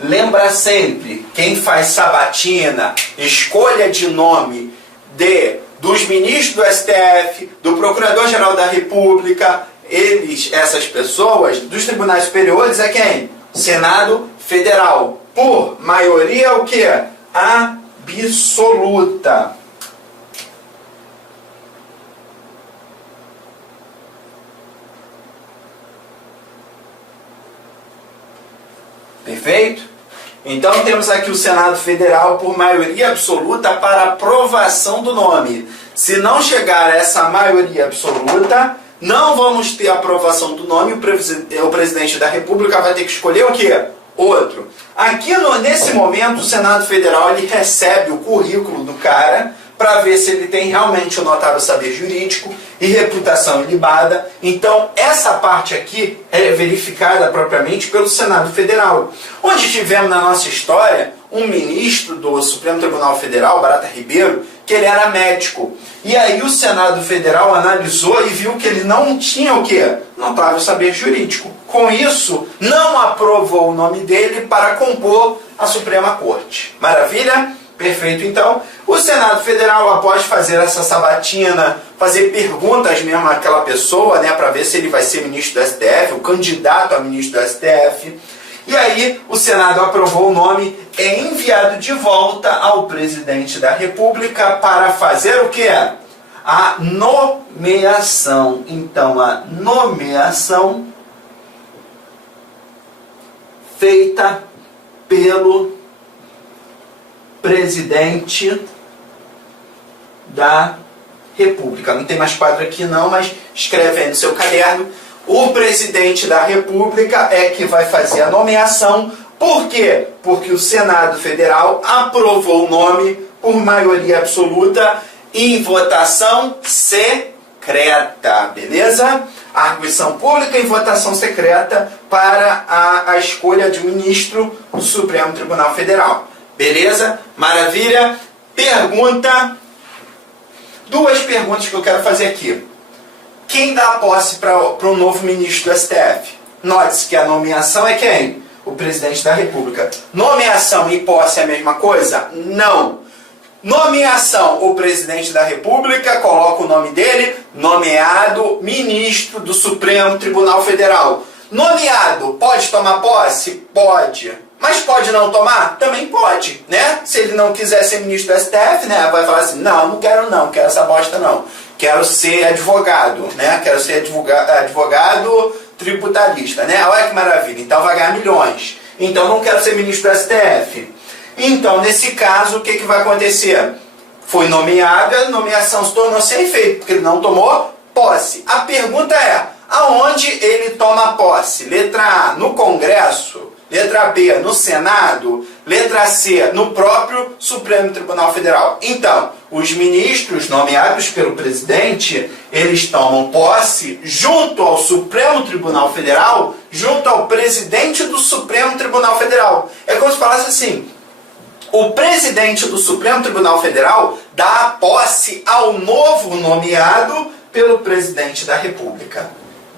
Lembra sempre, quem faz sabatina, escolha de nome dos ministros do STF, do Procurador-Geral da República, essas pessoas, dos tribunais superiores, é quem? Senado Federal. Por maioria, o quê? Absoluta. Perfeito? Então temos aqui o Senado Federal por maioria absoluta para aprovação do nome. Se não chegar a essa maioria absoluta, não vamos ter aprovação do nome, o presidente da República vai ter que escolher o quê? Outro. Aqui nesse momento o Senado Federal ele recebe o currículo do cara para ver se ele tem realmente um notável saber jurídico e reputação ilibada. Então, essa parte aqui é verificada propriamente pelo Senado Federal. Onde tivemos na nossa história um ministro do Supremo Tribunal Federal, Barata Ribeiro, que ele era médico. E aí o Senado Federal analisou e viu que ele não tinha o quê? Notável saber jurídico. Com isso, não aprovou o nome dele para compor a Suprema Corte. Maravilha? Perfeito. Então, o Senado Federal, após fazer essa sabatina, fazer perguntas mesmo àquela pessoa, né, para ver se ele vai ser ministro do STF, o candidato a ministro do STF, e aí o Senado aprovou o nome, é enviado de volta ao presidente da República para fazer o quê? A nomeação. Então, a nomeação feita pelo presidente da República. Não tem mais quadro aqui não, mas escreve aí no seu caderno. O presidente da República é que vai fazer a nomeação. Por quê? Porque o Senado Federal aprovou o nome por maioria absoluta em votação secreta. secreta, beleza? Arguição pública e votação secreta para a escolha de ministro do Supremo Tribunal Federal. Beleza? Maravilha? Duas perguntas que eu quero fazer aqui. Quem dá a posse para o novo ministro do STF? Note-se que a nomeação é quem? O presidente da República. Nomeação e posse é a mesma coisa? Não. Nomeação, o presidente da República coloca o nome dele, nomeado ministro do Supremo Tribunal Federal. Nomeado, pode tomar posse? Pode. Mas pode não tomar? Também pode, né? Se ele não quiser ser ministro do STF, né? Vai falar assim, não quero essa bosta não. Quero ser advogado, né? Quero ser advogado tributarista, né? Olha que maravilha, então vai ganhar milhões. Então não quero ser ministro do STF. Então, nesse caso, o que vai acontecer? Foi nomeado, a nomeação se tornou sem efeito, porque ele não tomou posse. A pergunta é, aonde ele toma posse? Letra A, no Congresso. Letra B, no Senado. Letra C, no próprio Supremo Tribunal Federal. Então, os ministros nomeados pelo presidente, eles tomam posse junto ao Supremo Tribunal Federal, junto ao presidente do Supremo Tribunal Federal. É como se falasse assim, o presidente do Supremo Tribunal Federal dá a posse ao novo nomeado pelo presidente da República.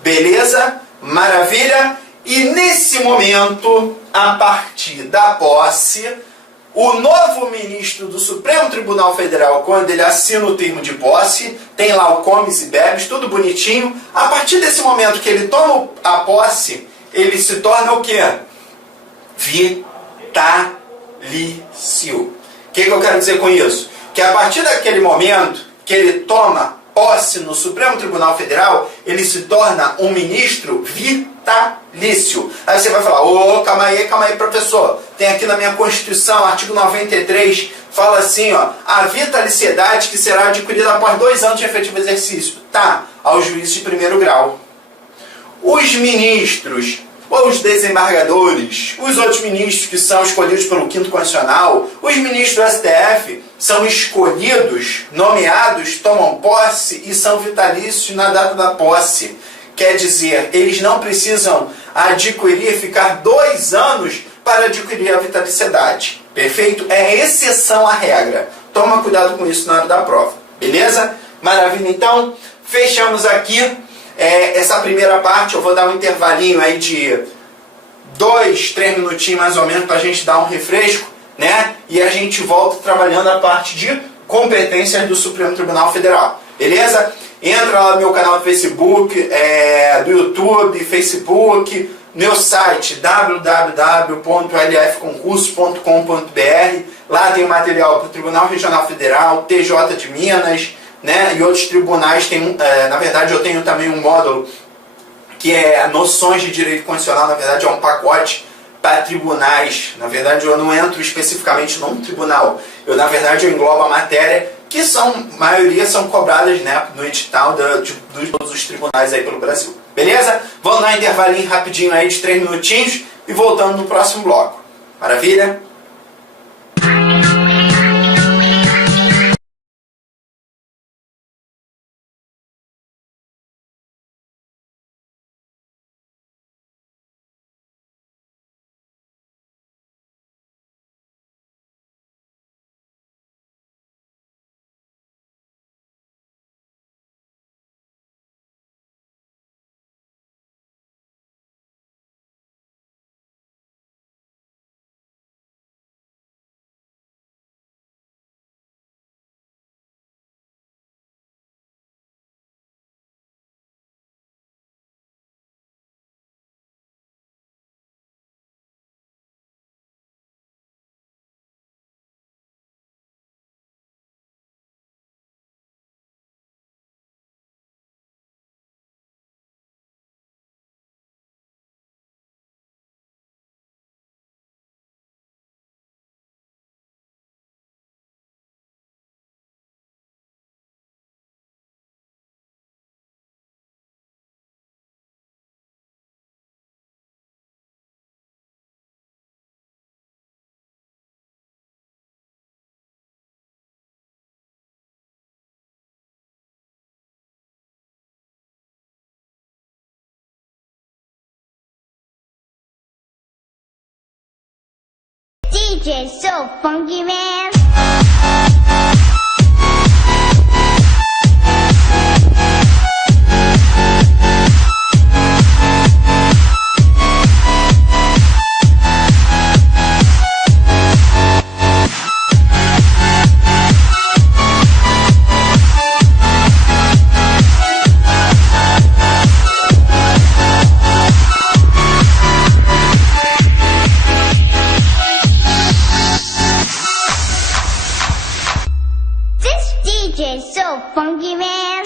Beleza? Maravilha? E nesse momento, a partir da posse, o novo ministro do Supremo Tribunal Federal, quando ele assina o termo de posse, tem lá o comes e bebes, tudo bonitinho. A partir desse momento que ele toma a posse, ele se torna o quê? Vitalício. O que eu quero dizer com isso? Que a partir daquele momento que ele toma posse no Supremo Tribunal Federal, ele se torna um ministro vitalício. Aí você vai falar, calma aí, professor. Tem aqui na minha Constituição, artigo 93, fala assim, ó, a vitaliciedade que será adquirida após 2 anos de efetivo exercício. Tá, aos juízes de primeiro grau. Os ministros, os desembargadores, os outros ministros que são escolhidos pelo 5º Constitucional, os ministros do STF são escolhidos, nomeados, tomam posse e são vitalícios na data da posse. Quer dizer, eles não precisam adquirir, ficar 2 anos para adquirir a vitaliciedade. Perfeito? É exceção à regra. Toma cuidado com isso na hora da prova. Beleza? Maravilha, então. Fechamos aqui essa primeira parte. Eu vou dar um intervalinho aí de 2, 3 minutinhos mais ou menos para a gente dar um refresco, né? E a gente volta trabalhando a parte de competências do Supremo Tribunal Federal. Beleza? Entra lá no meu canal do Facebook, do YouTube, Facebook, meu site www.lfconcurso.com.br. Lá tem material para o Tribunal Regional Federal, TJ de Minas, né, e outros tribunais. Na verdade, eu tenho também um módulo que é noções de direito constitucional. Na verdade, é um pacote para tribunais. Na verdade, eu não entro especificamente num tribunal. Na verdade, eu englobo a matéria que maioria são cobradas, né, no edital de todos os tribunais aí pelo Brasil. Beleza? Vamos dar um intervalinho rapidinho aí de 3 minutinhos e voltando no próximo bloco. Maravilha? DJ so funky, man. DJ so funky, man.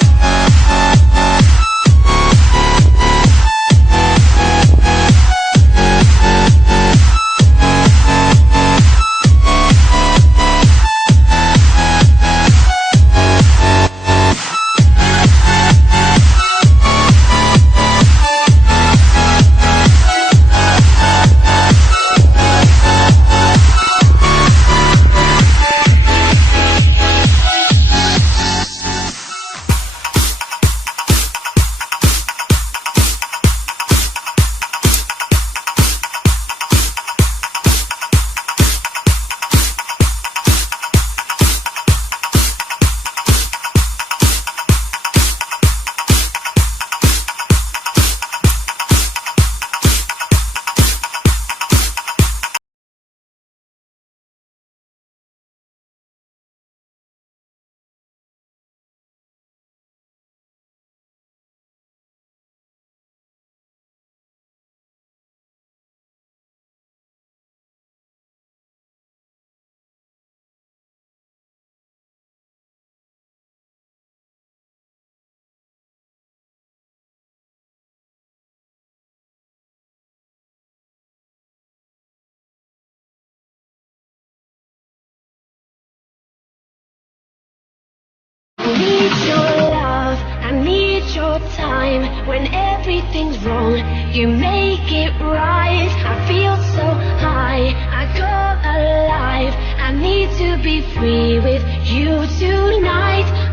I need your love, I need your time. When everything's wrong, you make it right. I feel so high, I go alive. I need to be free with you tonight.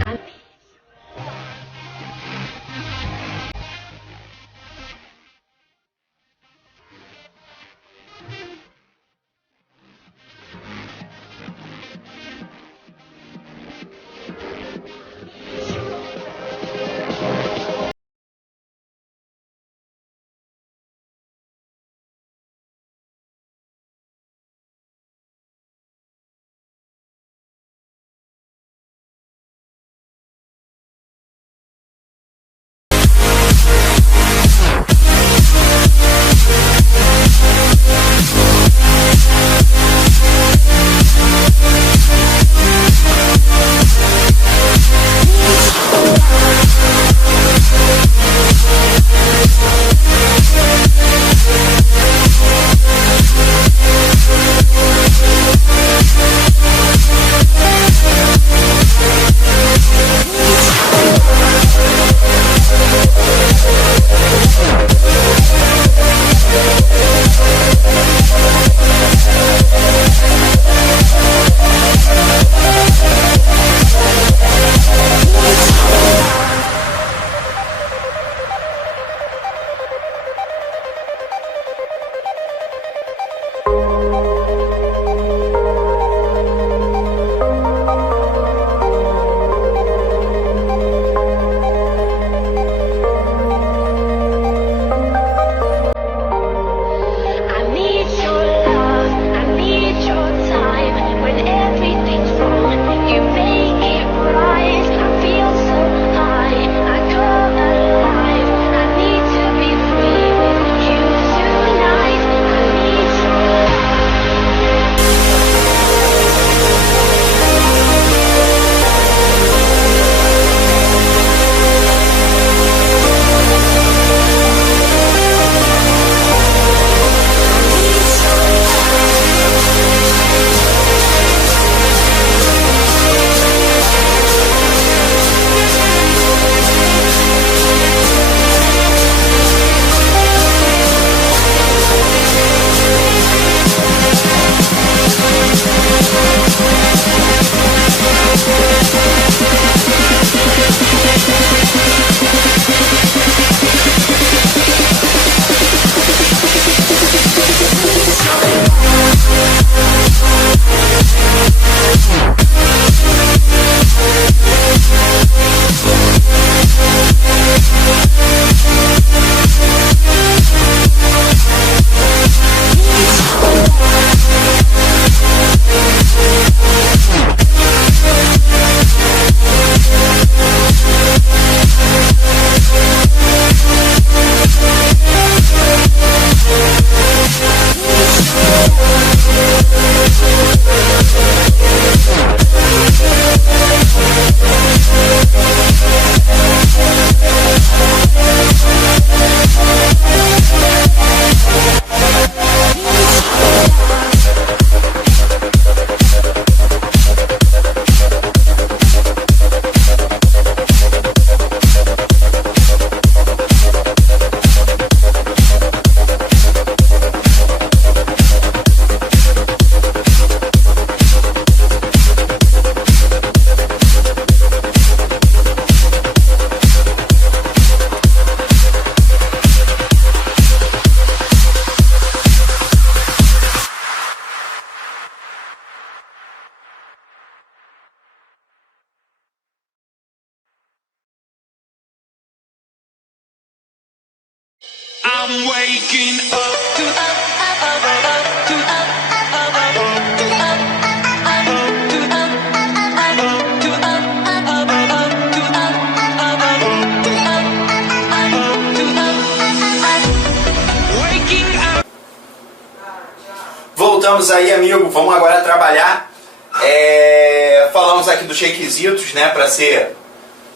I'm waking up to Voltamos aí, amigo. Vamos agora trabalhar. Falamos aqui dos requisitos, né, para ser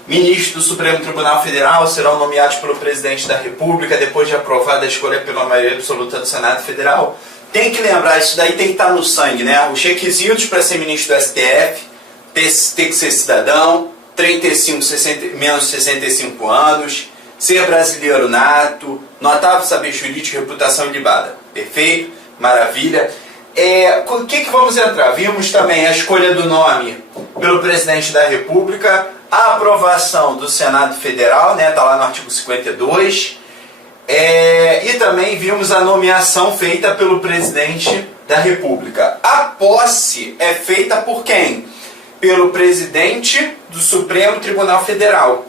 ministro do Supremo Tribunal Federal. Serão nomeados pelo presidente da República depois de aprovada a escolha pela maioria absoluta do Senado Federal. Tem que lembrar, isso daí tem que estar no sangue, né? Os requisitos para ser ministro do STF: ter que ser cidadão, 35, menos de 65 anos, ser brasileiro nato, notável saber jurídico, reputação ilibada. Perfeito? Maravilha. O que vamos entrar? Vimos também a escolha do nome pelo presidente da República, a aprovação do Senado Federal, né? Está lá no artigo 52. E também vimos a nomeação feita pelo presidente da República. A posse é feita por quem? Pelo presidente do Supremo Tribunal Federal.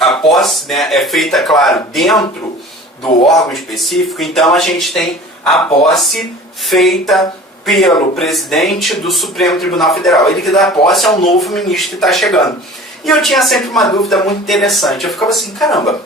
A posse, né, é feita, claro, dentro do órgão específico. Então a gente tem a posse feita pelo presidente do Supremo Tribunal Federal. Ele que dá a posse é um novo ministro que está chegando. E eu tinha sempre uma dúvida muito interessante. Eu ficava assim, caramba,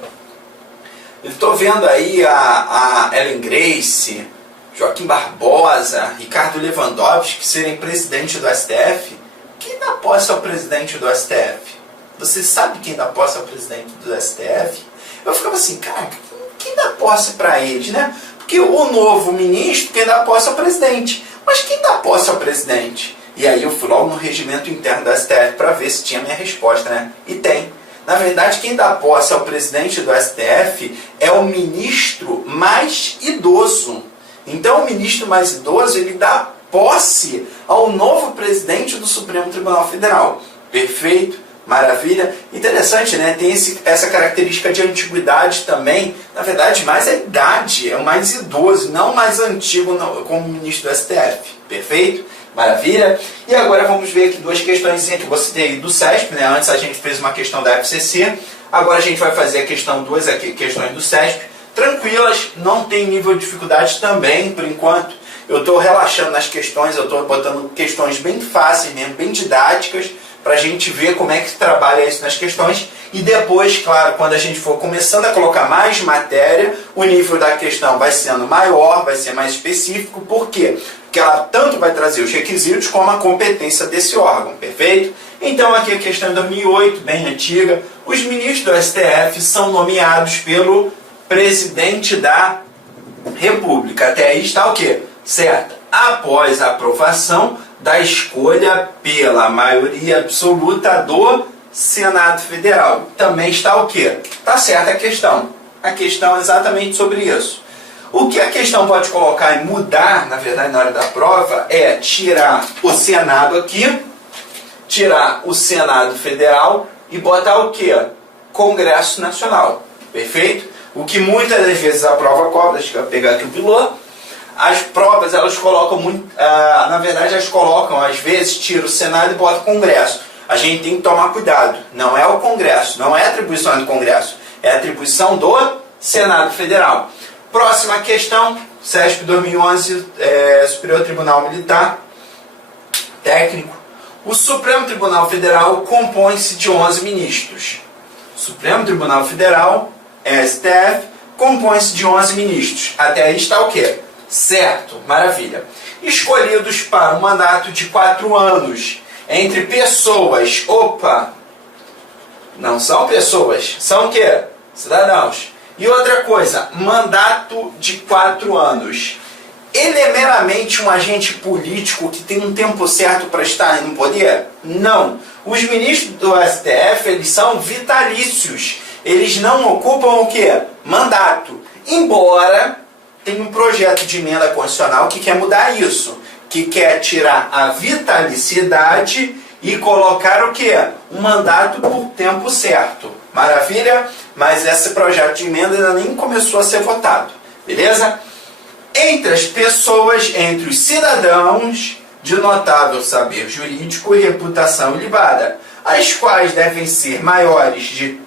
eu estou vendo aí a Ellen Grace, Joaquim Barbosa, Ricardo Lewandowski serem presidente do STF. Quem dá posse ao presidente do STF? Você sabe quem dá posse ao presidente do STF? Eu ficava assim, cara, quem dá posse para eles, né? Porque o novo ministro, quem dá posse é o presidente. Mas quem dá posse é o presidente? E aí eu fui logo no regimento interno do STF para ver se tinha minha resposta, né? E tem. Na verdade, quem dá posse ao presidente do STF é o ministro mais idoso. Então, o ministro mais idoso, ele dá posse ao novo presidente do Supremo Tribunal Federal. Perfeito? Maravilha. Interessante, né? Tem essa característica de antiguidade também. Na verdade, mais a idade. É o mais idoso, não o mais antigo como ministro do STF. Perfeito? Maravilha. E agora vamos ver aqui duas questões que você tem aí do CESP, né? Antes a gente fez uma questão da FCC. Agora a gente vai fazer a questão duas questões do CESP. Tranquilas, não tem nível de dificuldade também, por enquanto. Eu estou relaxando nas questões, eu estou botando questões bem fáceis mesmo, bem didáticas, para a gente ver como é que trabalha isso nas questões. E depois, claro, quando a gente for começando a colocar mais matéria, o nível da questão vai sendo maior, vai ser mais específico. Por quê? Porque ela tanto vai trazer os requisitos como a competência desse órgão, perfeito? Então aqui a questão de 2008, bem antiga. Os ministros do STF são nomeados pelo presidente da República. Até aí está o quê? Certo. Após a aprovação da escolha pela maioria absoluta do Senado Federal. Também está o quê? Está certa a questão. A questão é exatamente sobre isso. O que a questão pode colocar e mudar, na verdade, na hora da prova, é tirar o Senado aqui, tirar o Senado Federal e botar o quê? Congresso Nacional. Perfeito? O que muitas das vezes a prova cobra, deixa eu pegar aqui o piloto. As provas, elas colocam muito, na verdade, elas colocam, às vezes, tira o Senado e bota o Congresso. A gente tem que tomar cuidado. Não é o Congresso, não é atribuição do Congresso, é atribuição do Senado Federal. Próxima questão, CESP 2011, Superior Tribunal Militar Técnico. O Supremo Tribunal Federal compõe-se de 11 ministros. O Supremo Tribunal Federal, STF, compõe-se de 11 ministros. Até aí está o quê? Certo, maravilha. Escolhidos para um mandato de 4 anos, entre pessoas, não são pessoas, são o quê? Cidadãos. E outra coisa, mandato de 4 anos. Ele é meramente um agente político que tem um tempo certo para estar no poder? Não. Os ministros do STF, eles são vitalícios. Eles não ocupam o quê? Mandato. Embora tem um projeto de emenda constitucional que quer mudar isso, que quer tirar a vitalicidade e colocar o quê? Um mandato por tempo certo. Maravilha? Mas esse projeto de emenda ainda nem começou a ser votado. Beleza? Entre as pessoas, entre os cidadãos de notável saber jurídico e reputação ilibada, as quais devem ser maiores de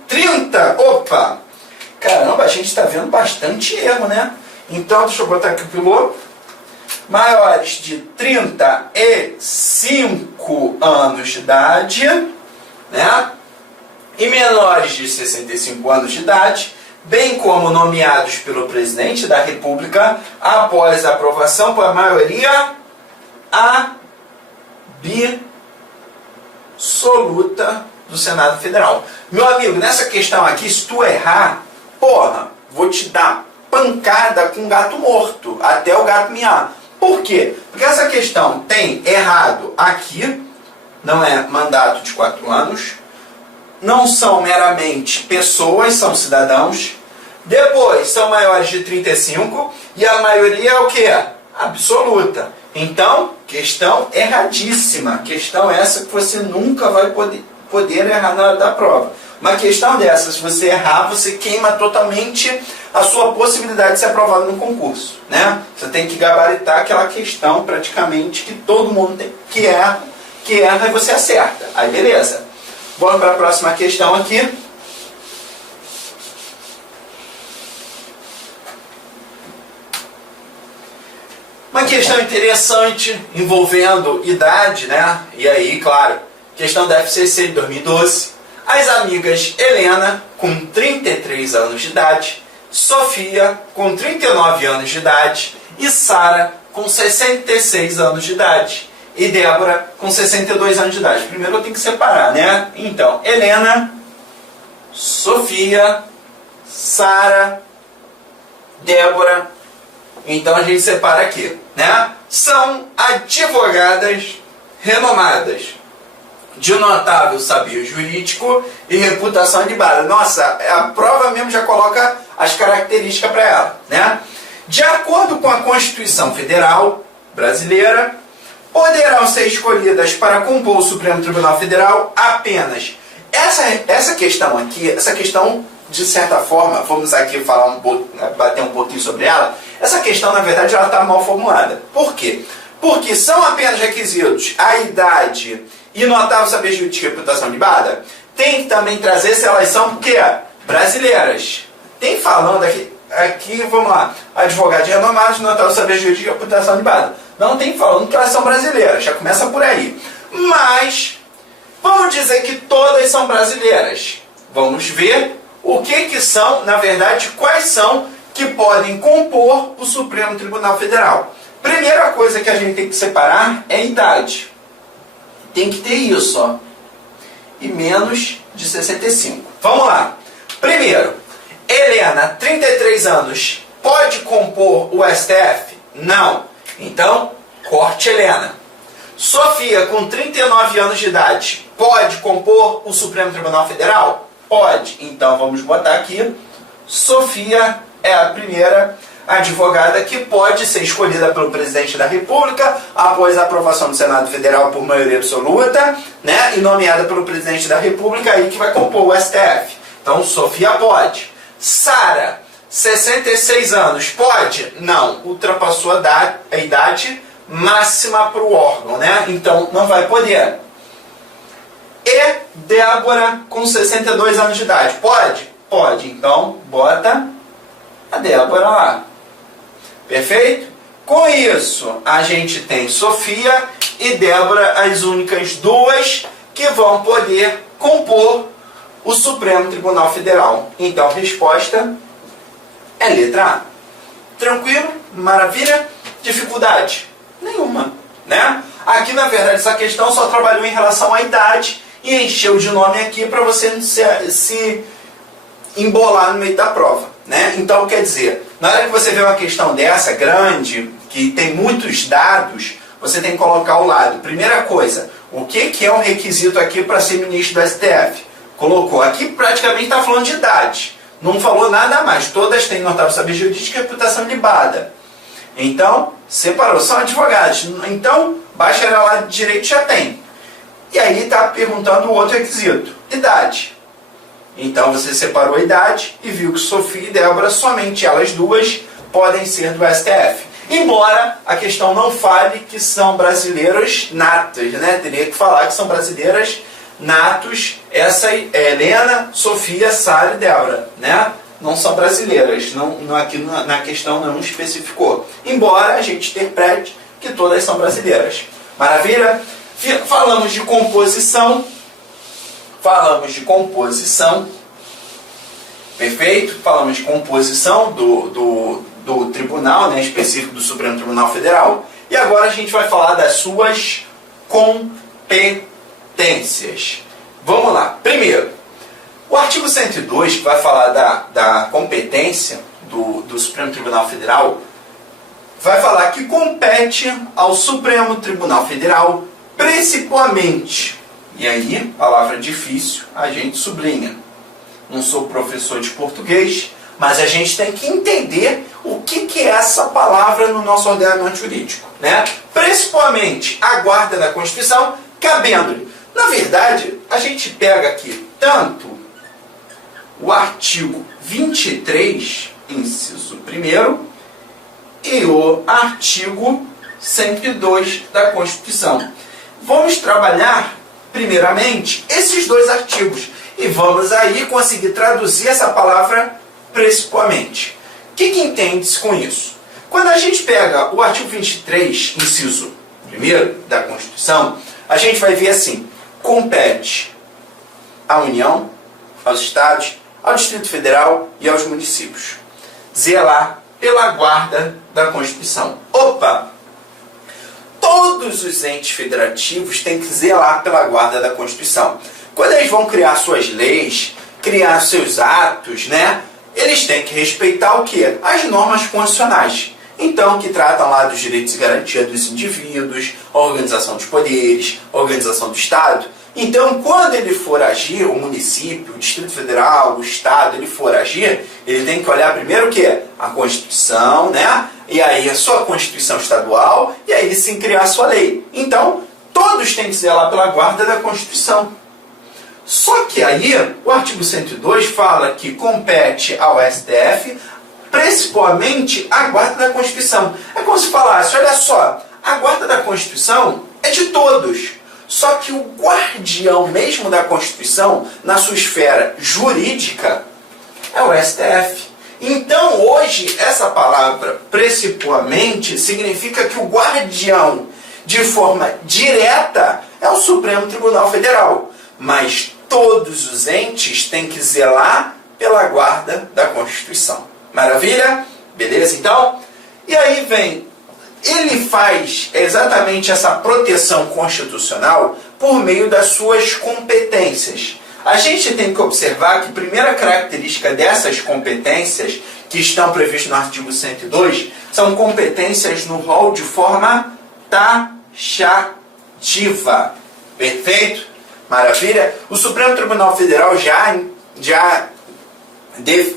Caramba, a gente está vendo bastante erro, né? Então, deixa eu botar aqui o piloto. Maiores de 35 anos de idade, né? E menores de 65 anos de idade, bem como nomeados pelo presidente da República após a aprovação por maioria absoluta do Senado Federal. Meu amigo, nessa questão aqui, se tu errar, porra, vou te dar pancada com gato morto, até o gato miar. Por quê? Porque essa questão tem errado aqui, não é mandato de 4 anos, não são meramente pessoas, são cidadãos. Depois, são maiores de 35 e a maioria é o quê? Absoluta. Então, questão erradíssima. Questão essa que você nunca vai poder errar na hora da prova. Uma questão dessa, se você errar, você queima totalmente a sua possibilidade de ser aprovado no concurso, né? Você tem que gabaritar aquela questão praticamente que todo mundo tem, que erra e você acerta. Aí beleza. Vamos para a próxima questão aqui. Uma questão interessante envolvendo idade, né? E aí, claro, questão da FCC de 2012. As amigas Helena, com 33 anos de idade, Sofia, com 39 anos de idade, e Sara, com 66 anos de idade, e Débora, com 62 anos de idade. Primeiro eu tenho que separar, né? Então, Helena, Sofia, Sara, Débora. Então a gente separa aqui, né? São advogadas renomadas, de notável saber jurídico e reputação ilibada. Nossa, a prova mesmo já coloca as características para ela, né? De acordo com a Constituição Federal Brasileira, poderão ser escolhidas para compor o Supremo Tribunal Federal apenas. Essa questão aqui, essa questão, de certa forma, vamos aqui falar bater um pouquinho sobre ela. Essa questão, na verdade, ela está mal formulada. Por quê? Porque são apenas requisitos a idade e notável saber jurídico e reputação ilibada. Tem que também trazer se elas são, o quê? Brasileiras. Tem falando aqui, vamos lá, advogados renomados, notável saber jurídico e reputação ilibada. Não tem falando que elas são brasileiras, já começa por aí. Mas, vamos dizer que todas são brasileiras. Vamos ver o que são, na verdade, quais são que podem compor o Supremo Tribunal Federal. Primeira coisa que a gente tem que separar é a idade. Tem que ter isso, ó. E menos de 65. Vamos lá. Primeiro, Helena, 33 anos, pode compor o STF? Não. Então, corte Helena. Sofia, com 39 anos de idade, pode compor o Supremo Tribunal Federal? Pode. Então, vamos botar aqui. Sofia é a primeira advogada que pode ser escolhida pelo presidente da República após a aprovação do Senado Federal por maioria absoluta, né? E nomeada pelo presidente da República, aí que vai compor o STF. Então, Sofia pode. Sara, 66 anos, pode? Não. Ultrapassou a idade máxima para o órgão, né? Então, não vai poder. E Débora, com 62 anos de idade, pode? Pode. Então, bota a Débora lá. Perfeito? Com isso, a gente tem Sofia e Débora, as únicas duas que vão poder compor o Supremo Tribunal Federal. Então, a resposta é letra A. Tranquilo? Maravilha? Dificuldade? Nenhuma, né? Aqui, na verdade, essa questão só trabalhou em relação à idade e encheu de nome aqui para você não se embolar no meio da prova, né? Então, quer dizer, na hora que você vê uma questão dessa, grande, que tem muitos dados, você tem que colocar ao lado. Primeira coisa, o que é um requisito aqui para ser ministro do STF? Colocou. Aqui praticamente está falando de idade. Não falou nada mais. Todas têm notável saber jurídico e reputação ilibada. Então, separou. São advogados. Então, bacharelado de direito já tem. E aí está perguntando o outro requisito. Idade. Então, você separou a idade e viu que Sofia e Débora, somente elas duas, podem ser do STF. Embora a questão não fale que são brasileiras natas, né? Teria que falar que são brasileiras natos, essa é Helena, Sofia, Sara e Débora, né? não são brasileiras. Aqui na questão não especificou. Embora a gente interprete que todas são brasileiras. Maravilha? Falamos de composição. Perfeito? Falamos de composição do tribunal, né, específico do Supremo Tribunal Federal. E agora a gente vai falar das suas competências. Vamos lá. Primeiro, o artigo 102, que vai falar da competência do Supremo Tribunal Federal, vai falar que compete ao Supremo Tribunal Federal principalmente. E aí, palavra difícil, a gente sublinha. Não sou professor de português, mas a gente tem que entender o que é essa palavra no nosso ordenamento jurídico, né? Principalmente a guarda da Constituição, cabendo-lhe. Na verdade, a gente pega aqui tanto o artigo 23, inciso 1º, e o artigo 102 da Constituição. Vamos trabalhar, primeiramente, esses dois artigos. E vamos aí conseguir traduzir essa palavra principalmente. O que entende-se com isso? Quando a gente pega o artigo 23, inciso 1º da Constituição, a gente vai ver assim: compete à União, aos Estados, ao Distrito Federal e aos municípios zelar pela guarda da Constituição. Opa! Todos os entes federativos têm que zelar pela guarda da Constituição. Quando eles vão criar suas leis, criar seus atos, né? Eles têm que respeitar o quê? As normas constitucionais. Então, que tratam lá dos direitos e garantias dos indivíduos, a organização dos poderes, a organização do Estado. Então, quando ele for agir, o município, o Distrito Federal, o Estado, ele for agir, ele tem que olhar primeiro o quê? A Constituição, né? E aí a sua Constituição estadual, e aí ele sim criar a sua lei. Então, todos têm que zelar pela guarda da Constituição. Só que aí, o artigo 102 fala que compete ao STF, principalmente a guarda da Constituição. É como se falasse, olha só, a guarda da Constituição é de todos. Só que o guardião mesmo da Constituição, na sua esfera jurídica, é o STF. Então, hoje, essa palavra, principalmente, significa que o guardião, de forma direta, é o Supremo Tribunal Federal. Mas todos os entes têm que zelar pela guarda da Constituição. Maravilha? Beleza, então? E aí vem, ele faz exatamente essa proteção constitucional por meio das suas competências. A gente tem que observar que a primeira característica dessas competências, que estão previstas no artigo 102, são competências no rol de forma taxativa. Perfeito? Maravilha? O Supremo Tribunal Federal já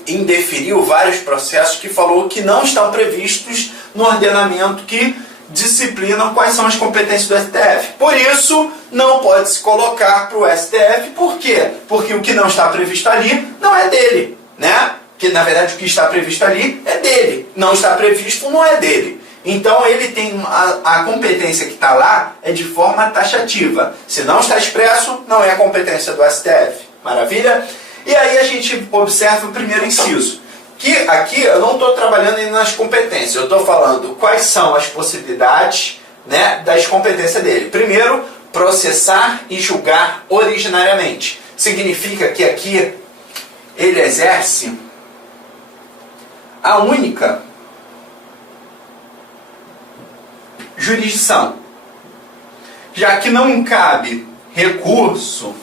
indeferiu vários processos que falou que não estão previstos no ordenamento que disciplinam quais são as competências do STF. Por isso, não pode se colocar para o STF. Por quê? Porque o que não está previsto ali não é dele, né? Que na verdade o que está previsto ali é dele. Não está previsto, não é dele. Então ele tem a competência que está lá é de forma taxativa. Se não está expresso, não é a competência do STF. Maravilha? E aí a gente observa o primeiro inciso. Que aqui eu não estou trabalhando ainda nas competências. Eu estou falando quais são as possibilidades, né, das competências dele. Primeiro, processar e julgar originariamente. Significa que aqui ele exerce a única jurisdição, já que não cabe recurso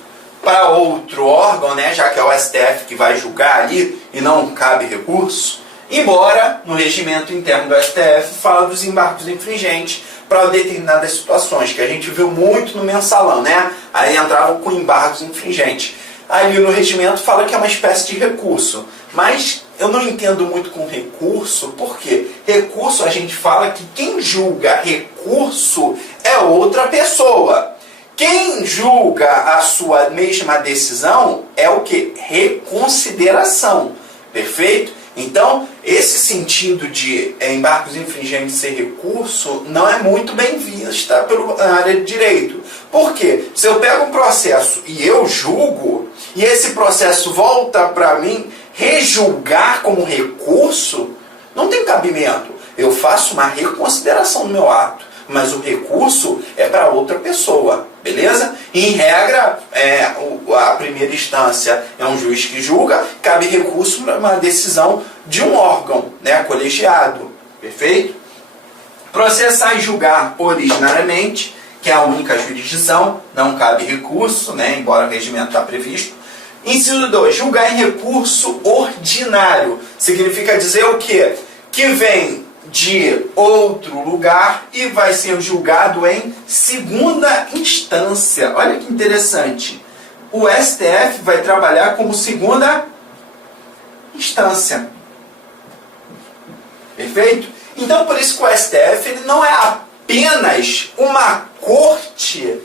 para outro órgão, né, já que é o STF que vai julgar ali e não cabe recurso, embora no regimento interno do STF fala dos embargos infringentes para determinadas situações, que a gente viu muito no mensalão, né? Aí entrava com embargos infringentes. Aí no regimento fala que é uma espécie de recurso, mas eu não entendo muito com recurso, porque recurso a gente fala que quem julga recurso é outra pessoa. Quem julga a sua mesma decisão é o que? Reconsideração. Perfeito? Então, esse sentido de embargos infringentes ser recurso não é muito bem vista pela área de direito. Por quê? Se eu pego um processo e eu julgo, e esse processo volta para mim rejulgar como recurso, não tem cabimento. Eu faço uma reconsideração do meu ato, mas o recurso é para outra pessoa, beleza? Em regra, a primeira instância é um juiz que julga, cabe recurso para uma decisão de um órgão, né, colegiado, perfeito? Processar e julgar originariamente, que é a única jurisdição, não cabe recurso, né, embora o regimento está previsto. Inciso 2, julgar em recurso ordinário. Significa dizer o quê? Que vem de outro lugar e vai ser julgado em segunda instância. Olha que interessante. O STF vai trabalhar como segunda instância. Perfeito? Então, por isso que o STF ele não é apenas uma corte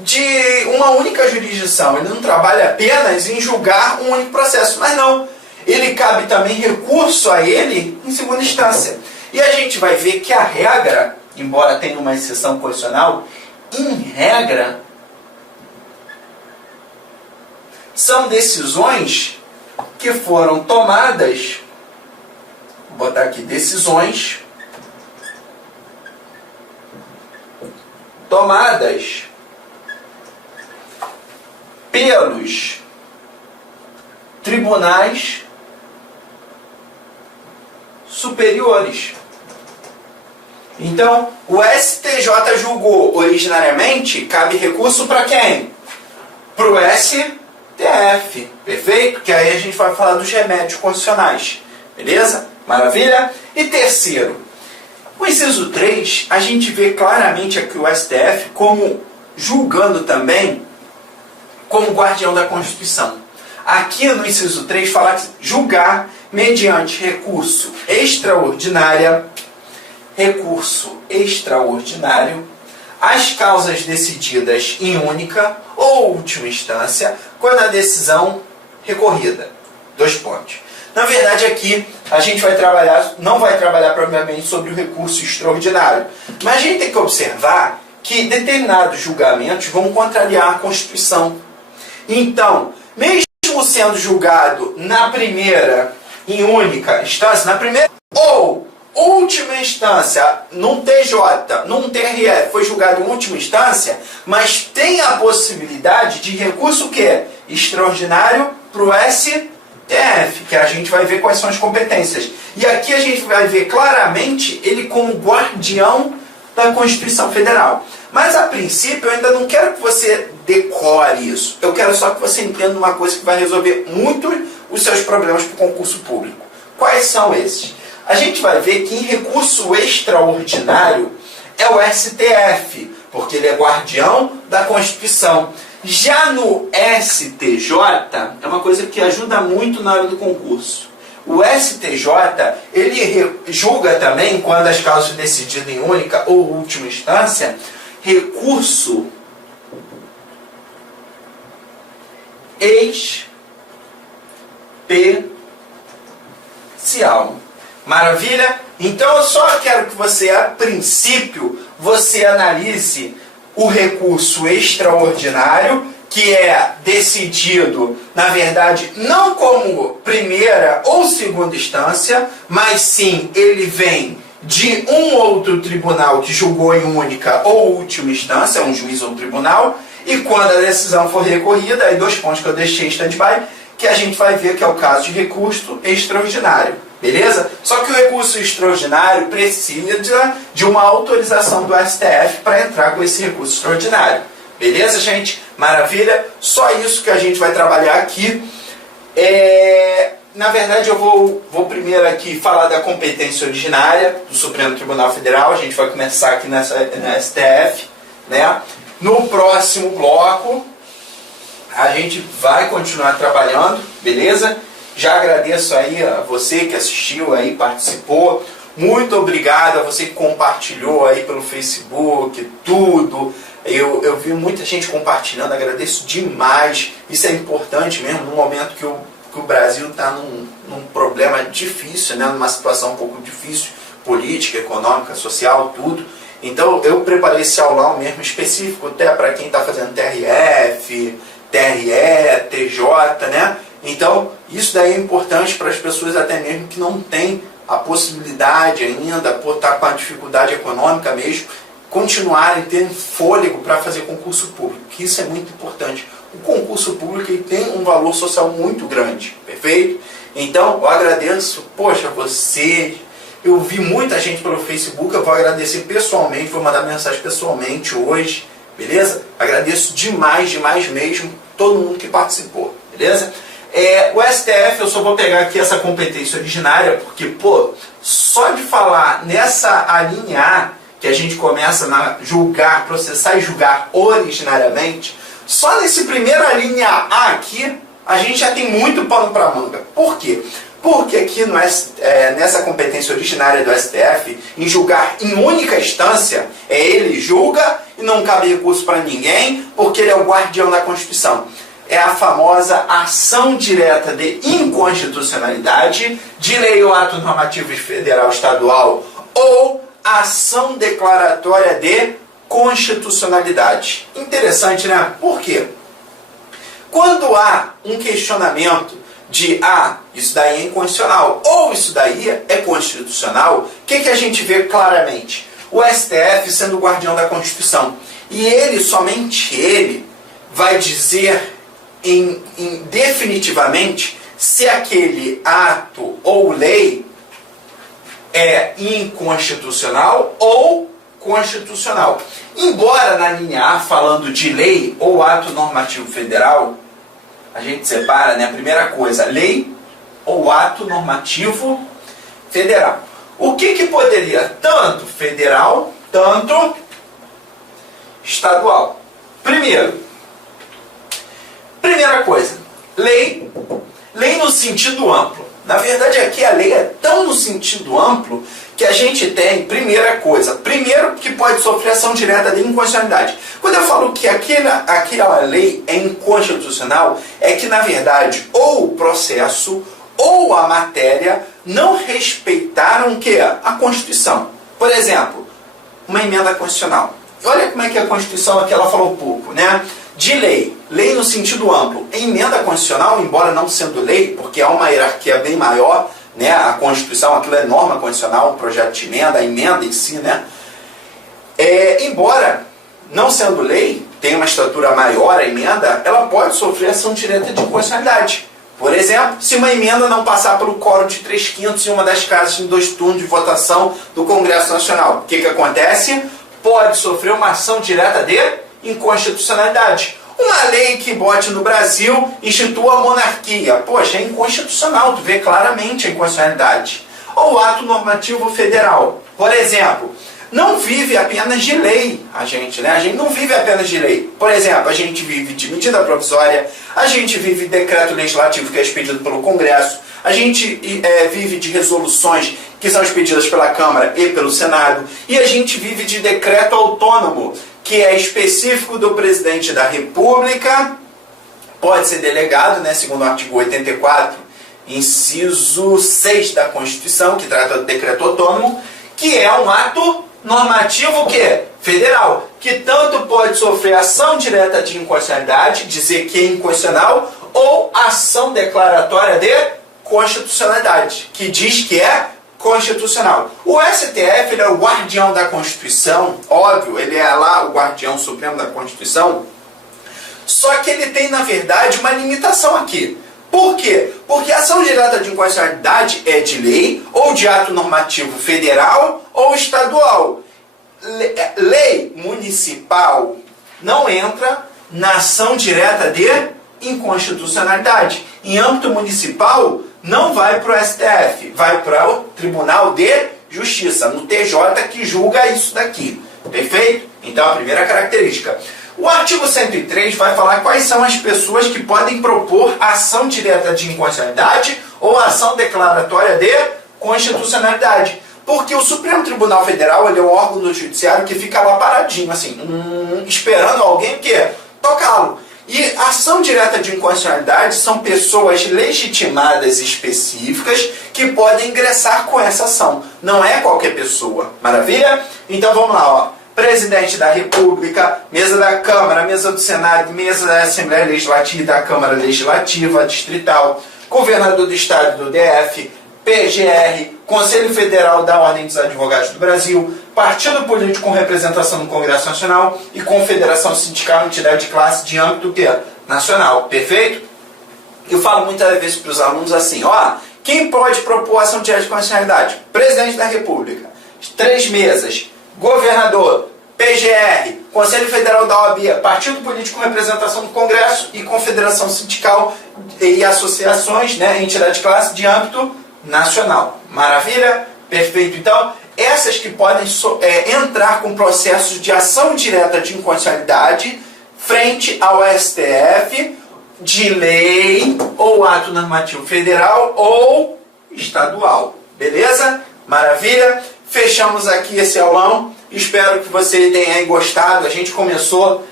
de uma única jurisdição. Ele não trabalha apenas em julgar um único processo. Mas não. Ele cabe também recurso a ele em segunda instância. E a gente vai ver que a regra, embora tenha uma exceção constitucional, em regra, são decisões que foram tomadas, vou botar aqui, decisões tomadas pelos tribunais superiores. Então, o STJ julgou originariamente, cabe recurso para quem? Para o STF, perfeito? Que aí a gente vai falar dos remédios constitucionais, beleza? Maravilha? E terceiro, o inciso 3, a gente vê claramente aqui o STF como julgando também como guardião da Constituição. Aqui no inciso 3 fala que julgar mediante recurso extraordinário, as causas decididas em única ou última instância, quando a decisão recorrida. 2 pontos. Na verdade, aqui a gente vai trabalhar, não vai trabalhar propriamente sobre o recurso extraordinário, mas a gente tem que observar que determinados julgamentos vão contrariar a Constituição. Então, mesmo sendo julgado na primeira em única instância, na primeira ou última instância, num TJ, num TRF, foi julgado em última instância, mas tem a possibilidade de recurso o quê? Extraordinário para o STF, que a gente vai ver quais são as competências. E aqui a gente vai ver claramente ele como guardião da Constituição Federal. Mas a princípio eu ainda não quero que você decore isso. Eu quero só que você entenda uma coisa que vai resolver muito os seus problemas para o concurso público. Quais são esses? A gente vai ver que em recurso extraordinário é o STF, porque ele é guardião da Constituição. Já no STJ, é uma coisa que ajuda muito na hora do concurso. O STJ, ele julga também, quando as causas decididas em única ou última instância, recurso especial. Maravilha? Então eu só quero que você, a princípio, você analise o recurso extraordinário, que é decidido, na verdade, não como primeira ou segunda instância, mas sim ele vem de um outro tribunal que julgou em única ou última instância, um juiz ou tribunal, e quando a decisão for recorrida, aí 2 pontos que eu deixei em stand-by, que a gente vai ver que é o caso de recurso extraordinário. Beleza? Só que o recurso extraordinário precisa de uma autorização do STF para entrar com esse recurso extraordinário. Beleza, gente? Maravilha? Só isso que a gente vai trabalhar aqui. Na verdade, eu vou primeiro aqui falar da competência originária do Supremo Tribunal Federal. A gente vai começar aqui na STF, né? No próximo bloco, a gente vai continuar trabalhando, beleza? Já agradeço aí a você que assistiu aí, participou. Muito obrigado a você que compartilhou aí pelo Facebook, tudo. Eu vi muita gente compartilhando, agradeço demais. Isso é importante mesmo, no momento que o Brasil está num problema difícil, né? Numa situação um pouco difícil, política, econômica, social, tudo. Então eu preparei esse aulão mesmo específico até para quem está fazendo TRF, TRE, TJ, né? Então, isso daí é importante para as pessoas até mesmo que não têm a possibilidade ainda, por estar com a dificuldade econômica mesmo, continuarem tendo fôlego para fazer concurso público, que isso é muito importante. O concurso público ele tem um valor social muito grande, perfeito? Então, eu agradeço, poxa, você, eu vi muita gente pelo Facebook, eu vou agradecer pessoalmente, vou mandar mensagem pessoalmente hoje, beleza? Agradeço demais, demais mesmo, todo mundo que participou, beleza? O STF, eu só vou pegar aqui essa competência originária, porque, pô, só de falar nessa linha A, que a gente começa a julgar, processar e julgar originariamente, só nesse primeira linha A aqui, a gente já tem muito pano para manga. Por quê? Porque aqui nessa competência originária do STF, em julgar em única instância, ele julga e não cabe recurso para ninguém, porque ele é o guardião da Constituição. É a famosa ação direta de inconstitucionalidade, de lei ou ato normativo federal, estadual, ou ação declaratória de constitucionalidade. Interessante, né? Por quê? Quando há um questionamento de isso daí é inconstitucional, ou isso daí é constitucional, o que a gente vê claramente? O STF sendo o guardião da Constituição. E ele, somente ele, vai dizer definitivamente se aquele ato ou lei é inconstitucional ou constitucional. Embora na linha A, falando de lei ou ato normativo federal, a gente separa, né, a primeira coisa, lei ou ato normativo federal. O que poderia? Tanto federal, tanto estadual. Primeira coisa, lei no sentido amplo. Na verdade, aqui a lei é tão no sentido amplo que a gente tem, primeiro que pode sofrer ação direta de inconstitucionalidade. Quando eu falo que aquela lei é inconstitucional, é que, na verdade, ou o processo ou a matéria não respeitaram o que? A Constituição. Por exemplo, uma emenda constitucional. Olha como é que a Constituição aqui ela falou pouco, né? De lei no sentido amplo. Emenda constitucional, embora não sendo lei, porque há uma hierarquia bem maior, né? A Constituição, aquilo é norma constitucional, um projeto de emenda, a emenda em si, né? Embora não sendo lei, tem uma estrutura maior a emenda, ela pode sofrer ação direta de inconstitucionalidade. Por exemplo, se uma emenda não passar pelo quórum de 3/5 em uma das casas em 2 turnos de votação do Congresso Nacional, o que acontece? Pode sofrer uma ação direta de inconstitucionalidade. Uma lei que bote no Brasil institua a monarquia. Poxa, é inconstitucional, tu vê claramente a inconstitucionalidade. Ou ato normativo federal. Por exemplo, não vive apenas de lei, a gente, né? A gente não vive apenas de lei. Por exemplo, a gente vive de medida provisória, a gente vive de decreto legislativo que é expedido pelo Congresso, a gente vive de resoluções que são expedidas pela Câmara e pelo Senado, e a gente vive de decreto autônomo, que é específico do presidente da República, pode ser delegado, né, segundo o artigo 84, inciso 6 da Constituição, que trata do decreto autônomo, que é um ato normativo que federal, que tanto pode sofrer ação direta de inconstitucionalidade, dizer que é inconstitucional, ou ação declaratória de constitucionalidade, que diz que é constitucional. O STF ele é o guardião da Constituição, óbvio, ele é lá o guardião supremo da Constituição, só que ele tem, na verdade, uma limitação aqui. Por quê? Porque a ação direta de inconstitucionalidade é de lei ou de ato normativo federal ou estadual. Lei municipal não entra na ação direta de inconstitucionalidade. Em âmbito municipal, não vai para o STF, vai para o Tribunal de Justiça, no TJ, que julga isso daqui. Perfeito? Então, a primeira característica. O artigo 103 vai falar quais são as pessoas que podem propor ação direta de inconstitucionalidade ou ação declaratória de constitucionalidade. Porque o Supremo Tribunal Federal ele é um órgão do judiciário que fica lá paradinho, assim, esperando alguém que tocá-lo. E ação direta de inconstitucionalidade são pessoas legitimadas específicas que podem ingressar com essa ação. Não é qualquer pessoa. Maravilha? Então vamos lá, ó. presidente da República, mesa da Câmara, mesa do Senado, mesa da Assembleia Legislativa e da Câmara Legislativa Distrital, governador do Estado do DF, PGR, Conselho Federal da Ordem dos Advogados do Brasil, partido político com representação no Congresso Nacional e confederação sindical, entidade de classe de âmbito nacional. Perfeito? Eu falo muitas vezes para os alunos assim, quem pode propor ação direta de constitucionalidade? Presidente da República. 3 mesas. Governador, PGR, Conselho Federal da OAB, partido político com representação no Congresso e confederação sindical e associações, entidade de classe de âmbito nacional. Maravilha? Perfeito. Então, essas que podem entrar com processos de ação direta de inconstitucionalidade frente ao STF, de lei ou ato normativo federal ou estadual. Beleza? Maravilha? Fechamos aqui esse aulão. Espero que você tenha gostado. A gente começou,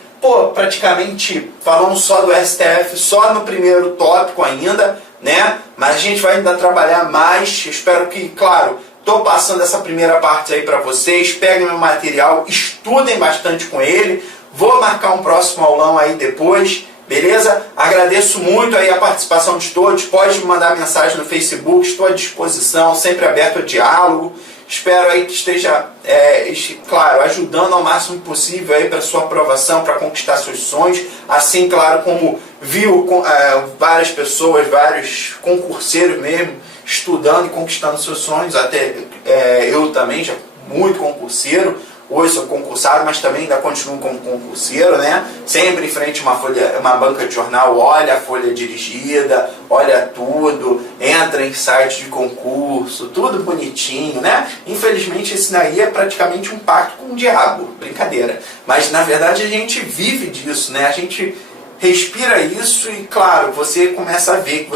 praticamente falando só do STF, só no primeiro tópico ainda, Mas a gente vai ainda trabalhar mais. Espero que, claro, estou passando essa primeira parte aí para vocês. Peguem meu material, estudem bastante com ele. Vou marcar um próximo aulão aí depois. Beleza? Agradeço muito aí a participação de todos. Pode me mandar mensagem no Facebook, estou à disposição, sempre aberto a diálogo. Espero aí que esteja, claro, ajudando ao máximo possível aí para sua aprovação, para conquistar seus sonhos. Assim, claro, como viu várias pessoas, vários concurseiros mesmo, estudando e conquistando seus sonhos. Até eu também, já muito concurseiro. Hoje sou concursado, mas também ainda continuo como concurseiro, Sempre em frente a uma banca de jornal, olha a folha dirigida, olha tudo, entra em site de concurso, tudo bonitinho, Infelizmente esse daí é praticamente um pacto com o diabo, brincadeira. Mas na verdade a gente vive disso, A gente respira isso e, claro, você começa a ver que